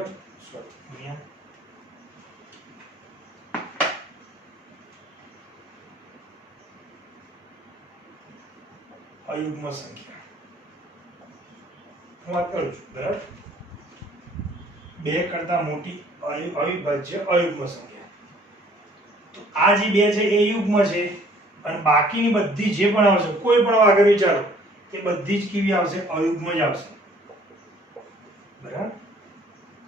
અયુગ્મ સંખ્યા હું વાત કરું છું. બરાબર? બે કરતા મોટી અવિભાજ્ય અયુગ્મ સંખ્યા. તો આ જે બે છે એ યુગ્મ છે, અને બાકીની બધી જે પણ આવશે, કોઈ પણ આગળ વિચારો, એ બધી જ કેવી આવશે? અયુગ્મ જ આવશે. બરાબર?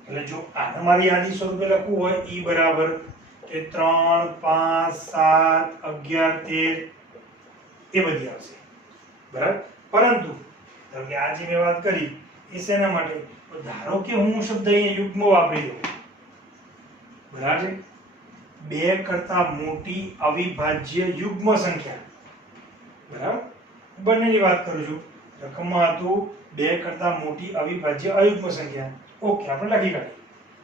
એટલે જો આને મારી યાદી સ્વરૂપે લખવું હોય, ઈ બરાબર કે 3 5 7 11 13 એ બધી આવશે. બરાબર? પરંતુ ધારો કે આ જે મેં વાત કરી એ શેના માટે? ધારો કે હું શબ્દ અહીંયા યુગ્મ વાપરી દઉં. બરાબર છે? 2 કરતા મોટી અવિભાજ્ય યુગ્મ સંખ્યા. બરાબર? બંનેની વાત કરું છું. રકમમાં હતું 2 કરતા મોટી અવિભાજ્ય અયુગ્મ સંખ્યા. ઓકે, આપણે લખી કાઢીએ.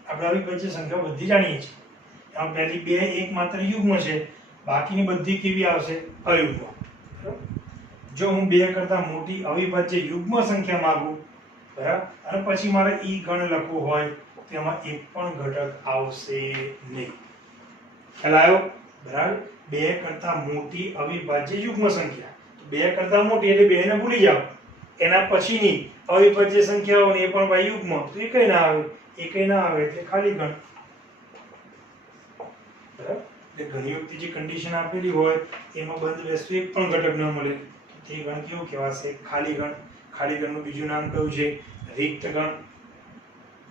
આપણે અવિભાજ્ય સંખ્યા બધી જાણીએ છીએ. એમાં પહેલી બે એક માત્ર યુગ્મ છે, બાકીની બધી કેવી આવશે? અયુગ્મ. બરાબર? જો હું 2 કરતા મોટી અવિભાજ્ય યુગ્મ સંખ્યા માંગુ, બરાબર, અને પછી મારે ઈ ગણ લખવું હોય તો એમાં એક પણ ઘટક આવશે નહીં. ખ્યાલ આવ્યો? બરાબર? 2 કરતા મોટી અવિભાજ્ય યુગ્મ સંખ્યા. તો 2 કરતા મોટી એટલે 2 ને ભૂલી જાઓ. એના પછીની અવિભાજ્ય સંખ્યાઓ ને એ પણ ભાઈ યુગ્મ, તો એ કઈ ના આવે, એટલે ખાલી ગણ. બરાબર? એટલે ઘણી વખતે જે કન્ડિશન આપેલી હોય એમાં બંધ બેસતું એક પણ ઘટક ન મળે, તો તે ગણ કેવું કહેવાશે? ખાલી ગણ. ખાલી ગણનું બીજું નામ કયું છે? રિક્ત ગણ.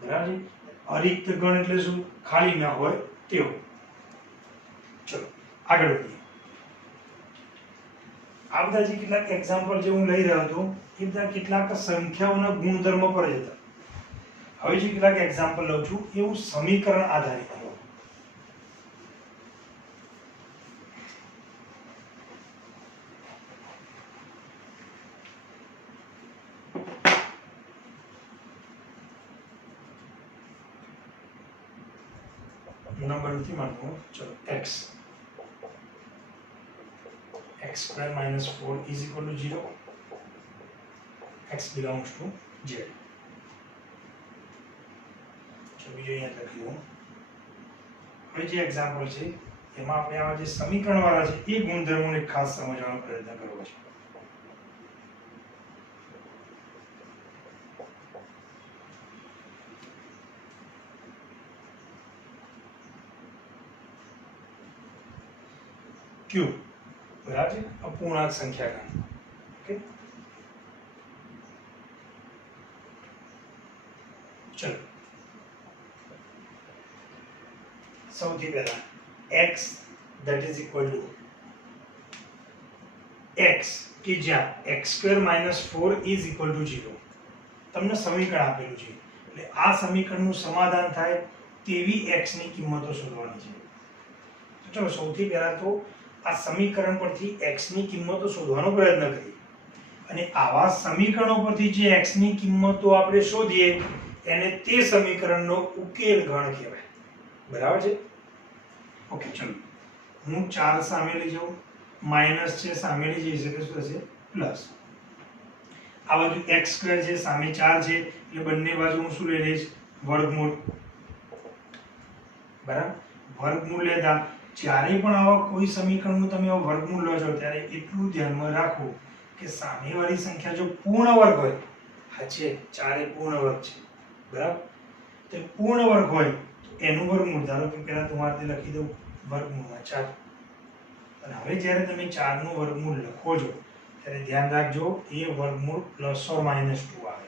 બરાબર છે? અરિક્ત ગણ એટલે શું? ખાલી ના હોય તેવો. ચલો આગળ વધીએ. આ બધા જે કેટલાક એક્ઝામ્પલ જે હું લઈ રહ્યો હતો એ બધા કેટલાક સંખ્યાઓના ગુણધર્મ પર જ હતા. હવે જે કેટલાક એક્ઝામ્પલ લઉં છું એ હું સમીકરણ આધારિત લઉં. નંબર નથી માનવો. ચલો x square minus 4 is equal to 0. x belongs to z. ચલો બીજો અહીંયા લખ્યું. હવે જે એક્ઝામ્પલ છે એમાં આપણે આવા જે સમીકરણ વાળા છે એ ગુણધર્મોને ખાસ સમજવાનો પ્રયત્ન કરવો છે. ક્યુ, બરાબર છે, અપૂર્ણાંક સંખ્યા ગણ. ઓકે, ચલો સૌથી પહેલા x that is equal to x કે જ્યાં x² - 4 is equal to 0 તમને સમીકરણ આપેલું છે એટલે આ સમીકરણનું સમાધાન થાય તેવી x ની કિંમતો શોધવાની છે. તો ચલો સૌથી પહેલા તો આ સમીકરણ પરથી x ની કિંમતો શોધવાનો પ્રયત્ન કરીએ અને આવા સમીકરણો પરથી જે x ની કિંમતો આપણે શોધીએ એને તે સમીકરણનો ઉકેલ ગણ કહેવાય. બરાબર છે. ઓકે, ચલો હું 4 સામે લઈ જાઉં, માઈનસ છે સામે લઈ જઈ શકે, શું થશે પ્લસ. આ બાજુ x² છે સામે 4 છે એટલે બંને બાજુ હું શું લઈ લઈશ વર્ગમૂળ. બરાબર, વર્ગમૂળ લેતા જ્યારે પણ આવા કોઈ સમીકરણનું તમે વર્ગમૂળ લો છો ત્યારે એટલું ધ્યાનમાં રાખો કે સામેવાળી સંખ્યા જો પૂર્ણ વર્ગ હોય, હા છે 4 એ પૂર્ણ વર્ગ છે, બરાબર, તો પૂર્ણ વર્ગ હોય એનું વર્ગમૂળ, ધારો કે પહેલા તમારે લખી દઉં વર્ગમૂળમાં 4 અને હવે જ્યારે તમે 4 નું વર્ગમૂળ લખો છો ત્યારે ધ્યાન રાખજો એ વર્ગમૂળ +or -2 આવે.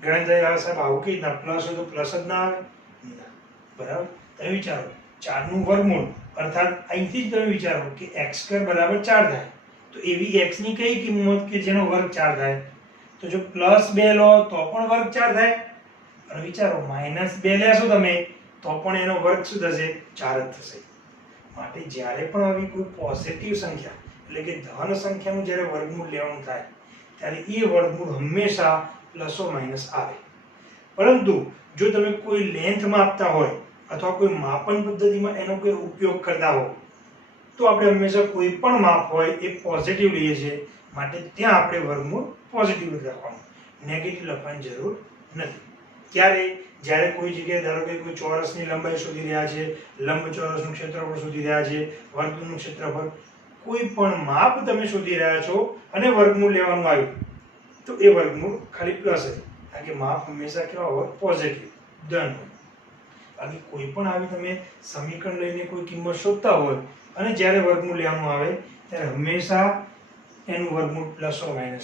ઘણા જાય આવે સાહેબ આવું કે ના પ્લસ હોય તો પ્લસ જ ના આવે, બરાબર. તમે વિચારો 4 નું વર્ગમૂળ અર્થાત અહીંથી જ તમે વિચારો કે x² = 4 થાય તો એવી x ની કઈ કિંમત કે જેનો વર્ગ 4 થાય, તો જો +2 લો તો પણ વર્ગ 4 થાય અને વિચારો -2 લેશો તમે તો પણ એનો વર્ગ શું થશે 4 જ થશે. માટે જ્યારે પણ આવી કોઈ પોઝિટિવ સંખ્યા એટલે કે ધન સંખ્યાનું જ્યારે વર્ગમૂળ લેવાનું થાય ત્યારે એ વર્ગમૂળ હંમેશા +or - આવે. પરંતુ જો તમે કોઈ લેન્થ માપતા હોય અથવા કોઈ માપન પદ્ધતિમાં એનો કોઈ ઉપયોગ કરતા હો તો આપણે હંમેશા કોઈ પણ માપ હોય એ પોઝિટિવ લઈએ છીએ, માટે ત્યાં આપણે વર્ગમૂળ પોઝિટિવ રાખવાનું, નેગેટિવ લખવાની જરૂર નથી. ક્યારે? જ્યારે કોઈ જગ્યાએ ધારો કે કોઈ ચોરસની લંબાઈ શોધી રહ્યા છે, લંબચોરસનું ક્ષેત્રફળ શોધી રહ્યા છે, વર્તુળનું ક્ષેત્રફળ, કોઈ પણ માપ તમે શોધી રહ્યા છો અને વર્ગમૂળ લેવાનું આવ્યું તો એ વર્ગમૂળ ખાલી પ્લસ જ, કારણ કે માપ હંમેશા કેવા હોય પોઝિટિવ ધન હોય. બાકી કોઈ પણ આવી તમે સમીકરણ લઈને કોઈ કિંમત શોધતા હોય અને જ્યારે વર્ગમૂળ લેવાનું આવે ત્યારે હંમેશા એનું વર્ગમૂળ +or - બને.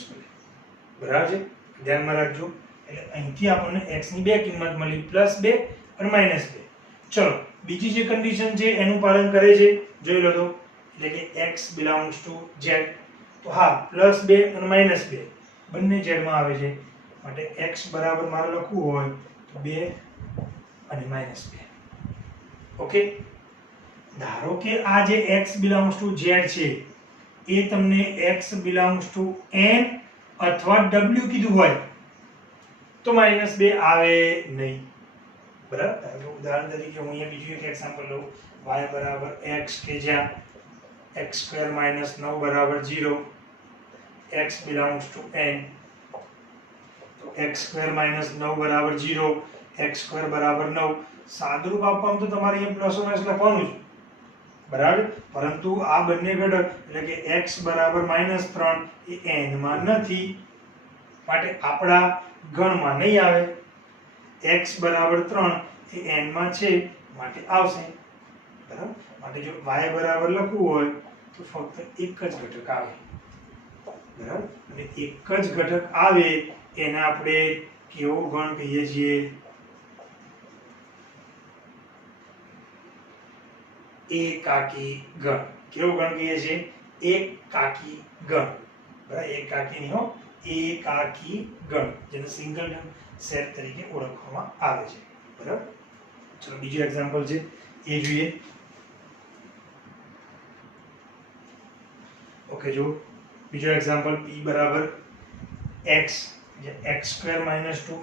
બરાબર છે, ધ્યાનમાં રાખજો. એટલે અહીંથી આપણને x ની બે કિંમત મળી, +2 અને -2. ચલો બીજી જે કન્ડિશન છે એનું પાલન કરે છે, જોઈ લો તો, એટલે કે x belongs to z. તો હા +2 અને -2 બંને z માં આવે છે, માટે x બરાબર મારે લખવું હોય તો 2 અને -2. ઓકે, ધારો કે આ જે x belongs to z છે એ તમને x belongs to n અથવા w કીધું હોય તો -2 આવે નહીં. બરાબર, ઉદાહરણ તરીકે હું અહીંયા બીજું એક એક્ઝામ્પલ લઉં, y = x કે જ્યાં x² - 9 = 0, x belongs to n, તો x² - 9 = 0, x² = 9. સાદુરૂપ આપવામાં તો તમારે અહીંયા +or - લખવાનું જ, બરાબર, પરંતુ આ બંને ઘટક એટલે કે x = -3 એ n માં નથી, માટે આપણા ગણમાં નહીં આવે. x = 3 એ n માં છે માટે આવશે, બરાબર. માટે જો y બરાબર લખવું હોય તો ફક્ત એક જ ઘટક આવે, બરાબર, અને એક જ ઘટક આવે એને આપણે કેવો ગણ કહીએ છીએ? એકાકી ગણ. કેવો ગણ કહીએ છીએ? એકાકી ગણ. બરાબર, એકાકી નહીં હો, એકાકી ગણ, જેને સિંગલ સેટ તરીકે ઓળખવામાં આવે છે. બરાબર, ચલો બીજું એક્ઝામ્પલ છે એ જોઈએ. ઓકે, જો બીજો એક્ઝામ્પલ p = x, x² - 2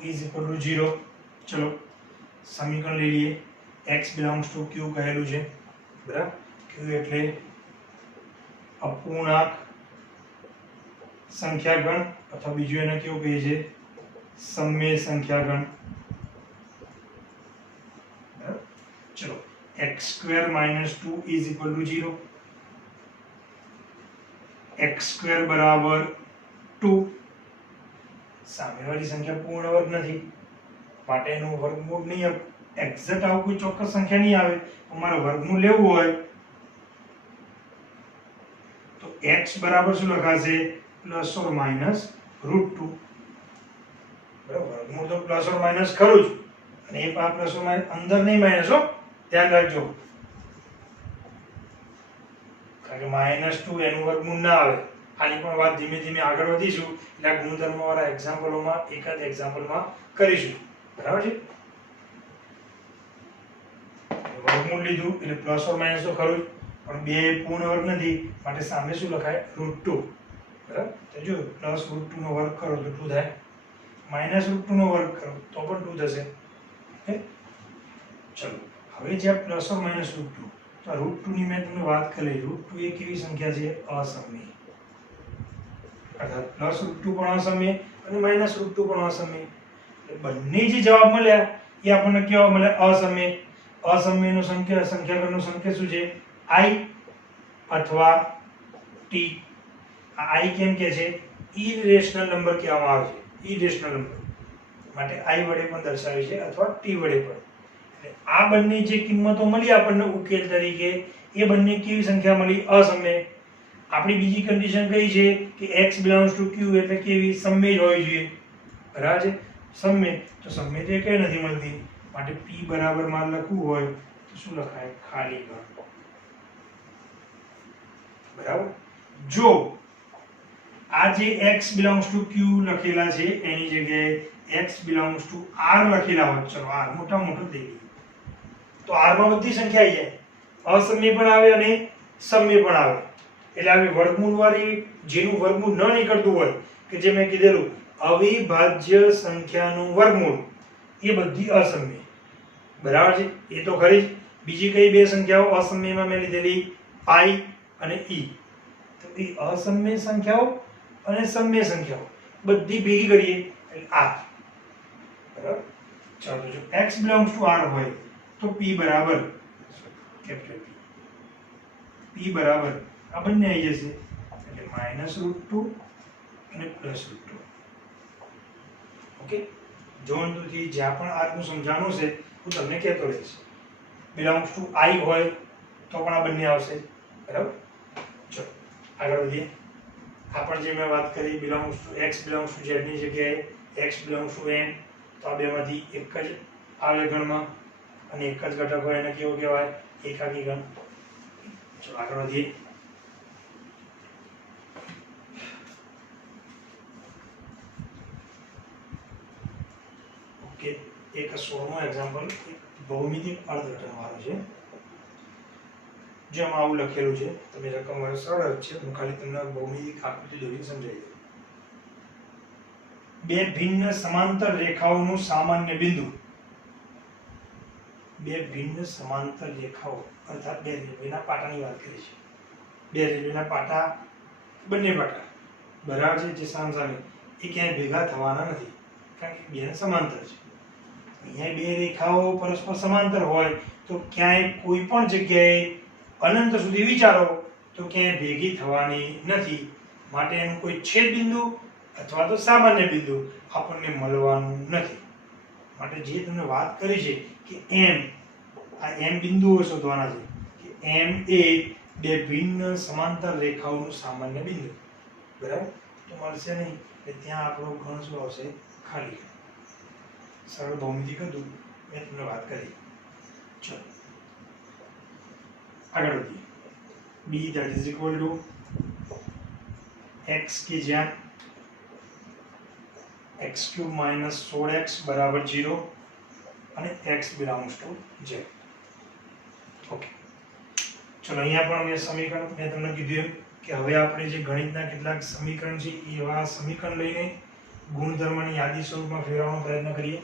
= 0. ચલો સમીકરણ લઈ લઈએ. x belongs to q કહેલું છે, બરાબર. q એટલે અપૂર્ણાંક સંખ્યાગણ અથવા બીજું એને કેવું કહીએ છીએ? સમમેય સંખ્યાગણ. ચલો x² - 2 = 0, x² = 2. સામેવાળી સંખ્યા પૂર્ણ વર્ગ નથી માટે એનું વર્ગમૂળ નહીં, એક્ઝેક્ટ આવું કોઈ ચોક્કસ સંખ્યા નહીં આવે. અમારે વર્ગમૂળ લેવું હોય x બરાબર શું લખાશે પ્લસ ઓર માઇનસ √2 બરાબર વર્ગમૂળ તો પ્લસ ઓર માઇનસ ખરું જ અને એ પ્લસ ઓર માઇનસ અંદર નહીં માઇનસ હો ધ્યાન રાખજો કારણ કે -2 એનું વર્ગમૂળ ના આવે આની પણ વાત ધીમે ધીમે આગળ વધીશું એટલે આ ગુણધર્મો વાળા એક્ઝામ્પલોમાં એકાદ એક્ઝામ્પલમાં કરીશું બરાબર છે વર્ગમૂળ લીધું એટલે પ્લસ ઓર માઇનસ તો ખરું પણ બે પૂર્ણ વર્ગ નથી માટે સામે શું લખાય √2 બરાબર તો જો પ્લસ √2 નો વર્ગ કરો તો કેટલું થાય -√2 નો વર્ગ કરો તો પણ 2 થશે ઓકે ચલો હવે જે પ્લસ ઓર માઇનસ √2 તો √2 ની મેં તમને વાત કરી √2 એ કેવી સંખ્યા છે અસમય અર્થાત પ્લસ √2 પણ અસમય અને -√2 પણ અસમય બંને જે જવાબ મળ્યા એ આપણને કેવા મળ્યા અસમય અસમયનો સંખ્યાગણનો સંકેત શું છે i અથવા t આ i કેમ કે છે ઇરેશનલ નંબર કહેવામાં આવે છે ઇરેશનલ નંબર માટે i વડે પણ દર્શાવે છે અથવા t વડે પણ એટલે આ બંને જે કિંમતો મળી આપણને ઉકેલ તરીકે એ બંને કેવી સંખ્યા મળી અસમય આપણી બીજી કન્ડિશન કઈ છે કે x belongs to q એટલે કેવી સમય જ હોવી જોઈએ બરાબર છે સમય તો સમય તો કઈ નથી મળતી માટે p બરાબર માર લખવું હોય તો શું લખાય ખાલી ગણ બરાબર જો આ જે x belongs to q લખેલા છે એની જગ્યાએ x belongs to r લખેલા હોય ચલો r મોટા મોટો દઈ દઈએ તો r માં બધી સંખ્યા આવી જાય અસમય પણ આવે અને સમય પણ આવે એટલે આવી વર્ગમૂળ વાળી જેનું વર્ગમૂળ ન નીકળતું હોય કે જે મેં કીધેલું અવિભાજ્ય સંખ્યાનું વર્ગમૂળ એ બધી અસમય બરાબર છે એ તો ખરી જ બીજી કઈ બે સંખ્યાઓ અસમયમાં મેં લીધેલી પાઈ અને e તો એ અસમય સંખ્યાઓ અને સમય સંખ્યાઓ બધી ભેગી કરીએ એટલે r બરાબર ચાલો જો x belongs to r હોય તો p બરાબર કેપિટલ p બરાબર આ બંને આવી જશે એટલે -√2 અને +√2 ઓકે જોનથી જ્યાં પણ આજનું સમજાણું છે હું તમને કહેતો રહીશ belongs to i હોય તો પણ આ બંને આવશે બરાબર ચલો આગળ વધીએ આ પણ જે મેં વાત કરી belongs to x belongs to z ની જગ્યાએ x belongs to n તો આ બેમાંથી એક જ આવે ગણમાં અને એક જ ઘટક હોય એને કેવો કહેવાય એકાકી ગણ ચલો આગળ વધીએ ઓકે એક 16મો એક્ઝામ્પલ ભૌમિતિક અર્થઘટન વાળો છે જેમાં આવું લખેલું છે તમે રકમ વાળો સરળ જ છે હું ખાલી તમને ભૌમિતિક આકૃતિ દોરીને સમજાવી દઉં બે ભિન્ન સમાંતર રેખાઓનું સામાન્ય બિંદુ બે ભિન્ન સમાંતર રેખાઓ અર્થાત બે રેલવેના પાટાની વાત કરી છે બે રેલવેના પાટા બંને પાટા બરાબર છે જે સામસામે એ ક્યાંય ભેગા થવાના નથી કારણ કે બે સમાંતર છે અહીંયા બે રેખાઓ પરસ્પર સમાંતર હોય તો ક્યાંય કોઈ પણ જગ્યાએ અનંત સુધી વિચારો તો ક્યાંય ભેગી થવાની નથી માટે એનું કોઈ છેદ બિંદુ અથવા તો સામાન્ય બિંદુ આપણને મળવાનું નથી માટે જે તમને વાત કરી છે કે m આ m બિંદુઓ શોધવાના છે કે m એ બે ભિન્ન સમાંતર રેખાઓનું સામાન્ય બિંદુ બરાબર તો મળશે નહીં એટલે ત્યાં આપણો ગણ શું આવશે ખાલી સરળ ભૌમિતિક હતું મેં તમને વાત કરી ચલો આગળ વધીએ b that is equal to x કે જ્યાં x³ - 16x બરાબર 0 અને x belongs to z okay ચલો અહીંયા પણ મેં સમીકરણ મેં તમને કીધું કે હવે આપણે જે ગણિતના કેટલાક સમીકરણ છે એવા સમીકરણ લઈને ગુણધર્મની યાદી સ્વરૂપમાં ફેરવવાનો પ્રયત્ન કરીએ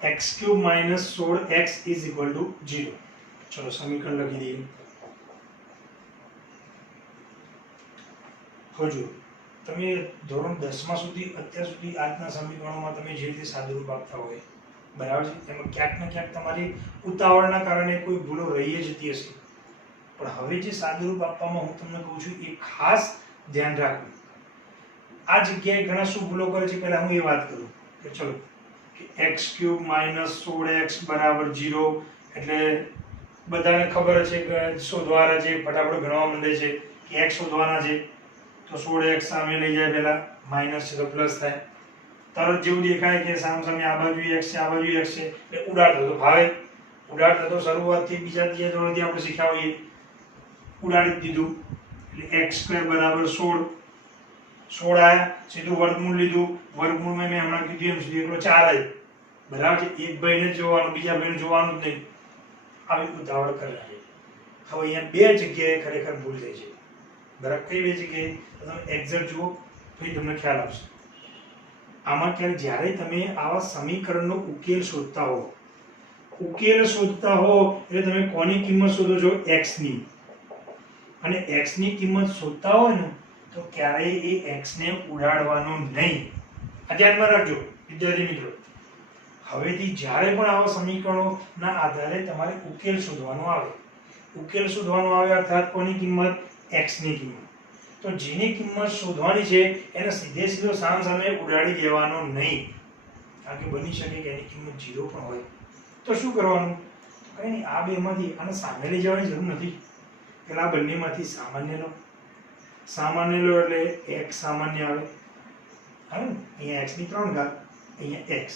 x³ - 16x is equal to 0 चलो समीकरण लखी दीजिए હજુ તમે ધોરણ 10 માં સુધી અત્યાર સુધી આજના સમીકરણોમાં તમે જે રીતે સાદુરૂપ આપતા હોય બરાબર છે તેમાં ક્યાંક ને ક્યાંક તમારી ઉતાવળના કારણે કોઈ ભૂલો રહી જતી હશે પણ હવે જે સાદુરૂપ આપવામાં હું તમને કહું છું એ ખાસ ધ્યાન રાખવું. આ જગ્યાએ ઘણા શું ભૂલો કરે છે પહેલા હું એ વાત કરું કે ચલો x³ - 16x = 0 એટલે બધાને ખબર છે કે શોધવાના છે ફટાફટ ગણવા માંડે છે કે x શોધવાના છે તો 16x સામે લઈ જાય પહેલા માઈનસ છે તો પ્લસ થાય તરત જેવું દેખાય કે સામે આ બાજુ x છે આ બાજુ x છે એટલે ઉડાડતો તો ભાવે ઉડાડતો તો શરૂઆતથી બીજા ત્રીજા ધોરણથી આપણે શીખ્યા હોઈએ ઉડાડી દીધું એટલે x² = 16 આયા સીધું વર્ગમૂળ લીધું વર્ગમૂળમાં મેં હમણાં કીધું એમ સુધી એકલો 4 આવ્યો બરાબર છે એક ભાઈને જોવાનું બીજા ભાઈને જોવાનું જ નહીં આવી ઉતાવળ કરે છે. હવે અહીંયા બે જગ્યાએ ખરેખર ભૂલ થઈ છે બરાબર કઈ બે જગ્યાએ તમે એક્ઝેક્ટ જુઓ તો તમને ખ્યાલ આવશે. આમાં ક્યારે જ્યારે તમે આવા સમીકરણનો ઉકેલ શોધતા હો એટલે તમે કોની કિંમત શોધો છો x ની અને x ની કિંમત શોધતા હોય ને તો ક્યારેય એ x ને ઉડાડવાનો નહીં. આ ધ્યાનમાં રાખજો વિદ્યાર્થી મિત્રો. હવેથી જ્યારે પણ આવા સમીકરણોના આધારે તમારે ઉકેલ શોધવાનો આવે અર્થાત કોની કિંમત x ની કિંમત તો જેની કિંમત શોધવાની છે એને સીધો સામે ઉડાડી દેવાનો નહીં. કારણ કે બની શકે કે એની કિંમત 0 પણ હોય તો શું કરવાનું કંઈ નહીં આ બેમાંથી આને સામે લઈ જવાની જરૂર નથી. પેલા આ બંનેમાંથી સામાન્ય લો એટલે x સામાન્ય આવે હવે અહીંયા x ની 3 ઘાત અહીંયા x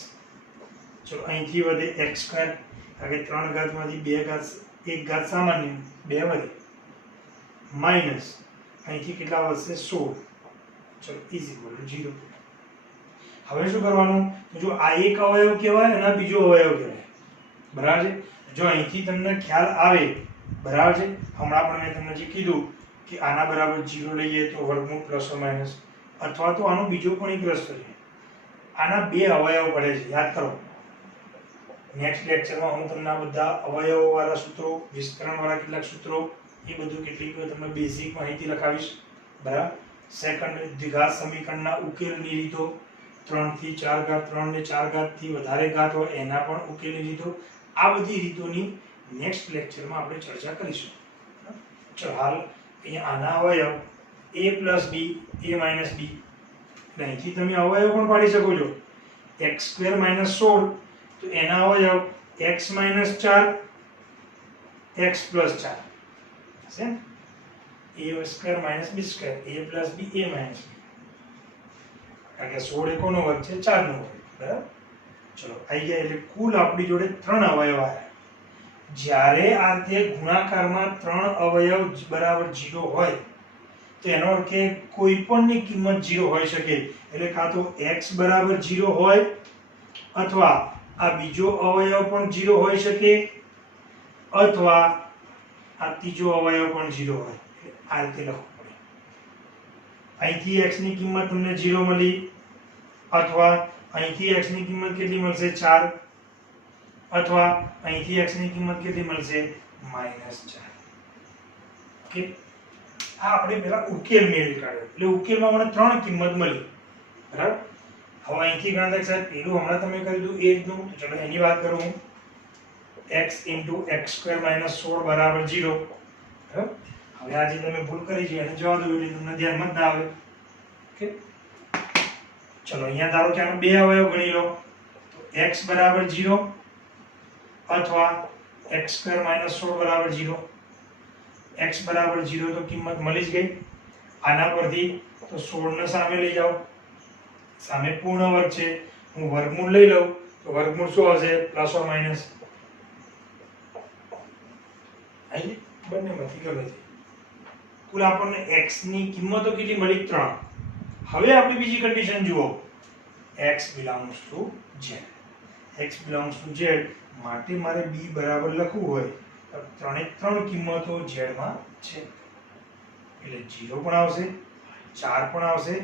ચલો અહીંથી વધે x² કારણ કે 3 ઘાતમાંથી 2 ઘાત 1 ઘાત સામાન્ય 2 વધે માઈનસ અહીંથી કેટલા વધશે 16 ચલો = 0. હવે શું કરવાનું તો જો આ એક અવયવ કહેવાય અને આ બીજો અવયવ કહેવાય બરાબર છે. જો અહીંથી તમને ખ્યાલ આવે બરાબર છે હમણાં પણ મેં તમને જે કીધું કે આના બરાબર 0 લઈએ તો વર્ગમૂળ પ્લસ માઈનસ અથવા તો આનો બીજો પણ એક રસ્તો છે. આના બે અવયવ પડે છે યાદ કરો. નેક્સ્ટ લેક્ચરમાં હું તમને આ બધા અવયવો વાળા સૂત્રો વિસ્તરણ વાળા કેટલાક સૂત્રો એ બધું કેટલીક તમને બેઝિક માહિતી લખાવીશ બરાબર. સેકન્ડ દ્વિઘાત સમીકરણના ઉકેલની રીતો 3 થી 4 ઘાત 3 ને 4 ઘાત થી વધારે ઘાત હોય એના પણ ઉકેલની રીતો આ બધી રીતોની નેક્સ્ટ લેક્ચરમાં આપણે ચર્ચા કરીશું. ચલો હાલ અહીંયા આના અવયવ a + b a - b અહીંથી તમે અવયવ પણ પાડી શકો છો x² - 16 તો એના અવયવ x - 4 x + 4 છે a² - b² a + b a - b કારણ કે 16 એકોનો વર્ગ છે 4 નો વર્ગ બરાબર. ચલો આવી ગયા એટલે કુલ આપણી જોડે 3 અવયવ આવ્યા. જ્યારે આ તે ગુણાકારમાં 3 અવયવ બરાબર 0 હોય તો એનો અર્થ કે કોઈ પણની કિંમત 0 હોઈ શકે એટલે કાં તો x બરાબર 0 હોય અથવા આ બીજો અવયવ પણ 0 હોઈ શકે અથવા આ ત્રીજો અવયવ પણ 0 હોય. આ રીતે લખવું પડે. અહીંથી x ની કિંમત તમને 0 મળી અથવા અહીંથી x ની કિંમત કેટલી મળશે 4 અથવા અહીંથી x ની કિંમત કેટલી મળશે -4. ઓકે આ આપણે પહેલા ઉકેલ મેળવી કાઢ્યો એટલે ઉકેલમાં મને 3 કિંમત મળી બરાબર. હવે અહીંથી ગણતરી સાહેબ પેલું હમણાં તમે કરી દીધું એ રીતનું તો ચલો એની વાત કરું હું x × x² - 16 બરાબર 0 બરાબર. હવે આ જે તમે ભૂલ કરી છે એને જવા દો એટલે તમને ધ્યાનમાં જ ના આવે. ઓકે ચલો અહીંયા ધારો કે આનો બે અવયવ ગણી લો તો x બરાબર 0 અથવા x² - 16 બરાબર 0. x બરાબર 0 તો કિંમત મળી જ ગઈ. આના પરથી તો 16 ને સામે લઈ જાઓ સામે પૂર્ણ વર્ગ છે હું વર્ગમૂળ લઈ લઉં તો વર્ગમૂળ શું આવશે પ્લસ ઓર માઈનસ અહીં બંનેમાંથી ગમે તે. કુલ આપણને x ની કિંમતો કેટલી મળી 3. હવે આપણે બીજી કન્ડિશન જુઓ x belongs to z. x belongs to z માટે મારે b બરાબર લખવું હોય તો ત્રણે ત્રણ કિંમતો z માં છે એટલે 0 પણ આવશે 4 પણ આવશે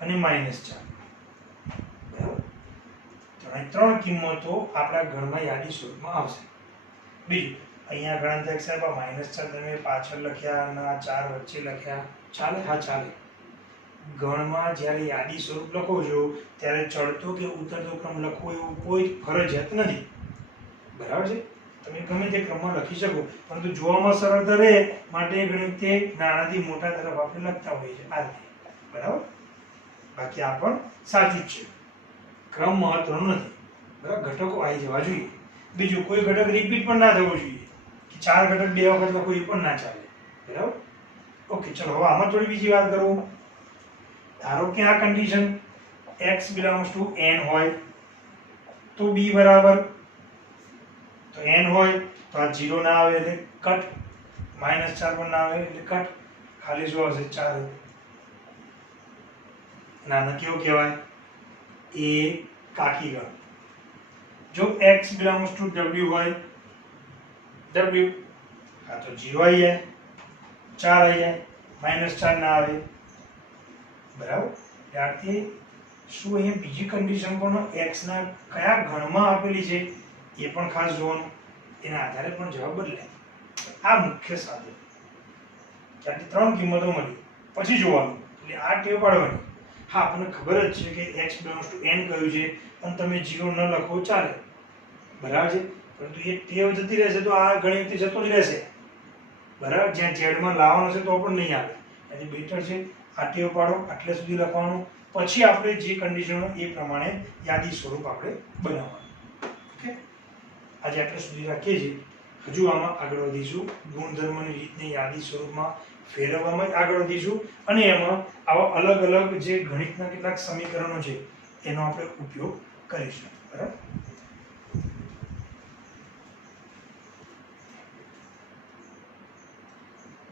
અને -4 બરાબર. ત્રણે ત્રણ કિંમતો આપણા ગણમાં યાદી સ્વરૂપમાં આવશે. બીજું અહીંયા ગણતરી સાહેબ આ -4 તમે પાછળ લખ્યા અને આ 4 વચ્ચે લખ્યા ચાલે હા ચાલે. ગણમાં જ્યારે યાદી સ્વરૂપ લખો છો ત્યારે ચડતો કે ઉતરતો ક્રમ લખવો એવું કોઈ ફરજિયાત નથી બરાબર છે. તમે ગમે તે ક્રમમાં લખી શકો, પરંતુ જોવામાં સરળતા રહે માટે ગણિત તે નાનાથી મોટા તરફ આપણે લખતા હોઈએ છીએ આ રીતે, બરાબર. બાકી આ પણ સાચું જ છે, ક્રમ મહત્વનો નથી, બરાબર. ઘટકો આવી જવા જોઈએ. બીજું, કોઈ ઘટક રિપીટ પણ ના થવો જોઈએ, કે 4 ઘટક 2 વખત લખો એ પણ ના ચાલે, બરાબર. ઓકે, ચલો હવે આમાં થોડી બીજી વાત કરું. ધારો કે આ condition x belongs two n હોય તો b બરાબર, તો n હોય તો આ 0 ના આવે એટલે કટ, -4 પણ ના આવે એટલે કટ, ખાલી શું આવશે 4. નાના કેવો કહેવાય? એ કાકી ગણ. જો x બિલોંગ્સ ટુ w હોય, w હા તો 0 આવી જાય, 4 આવી જાય, -4 ના આવે, બરાબર. ત્યારથી શું અહીંયા બીજી કન્ડિશન પણ x ના કયા ગણમાં આપેલી છે એ પણ ખાસ જોવાનું, એના આધારે પણ જવાબ બદલાય. આ મુખ્ય સાધન. ત્યારથી 3 કિંમતો મળી પછી જોવાનું, એટલે આ ટેવ પાડવાની. હા, આપણને ખબર જ છે કે x બિલોંગ્સ ટુ n કહ્યું છે, પણ તમે 0 ન લખો ચાલે, બરાબર છે. પરંતુ એ ટેવ જતી રહેશે તો આ ગણિત જતો જ રહેશે, બરાબર. જ્યાં ઝેડમાં લાવવાનો છે તો પણ નહીં આવે, એટલે બેટર છે આ ટેવ પાડો, આટલે સુધી લખવાનું, પછી આપણે જે કન્ડિશનો એ પ્રમાણે યાદી સ્વરૂપ આપણે બનાવવાનું. ઓકે, આજે આટલે સુધી રાખીએ છીએ. હજુ આમાં આગળ વધીશું, ગુણધર્મની રીતને યાદી સ્વરૂપમાં ફેરવવામાં આગળ વધીશું, અને એમાં આવા અલગ અલગ જે ગણિતના કેટલાક સમીકરણો છે એનો આપણે ઉપયોગ કરીશું, બરાબર.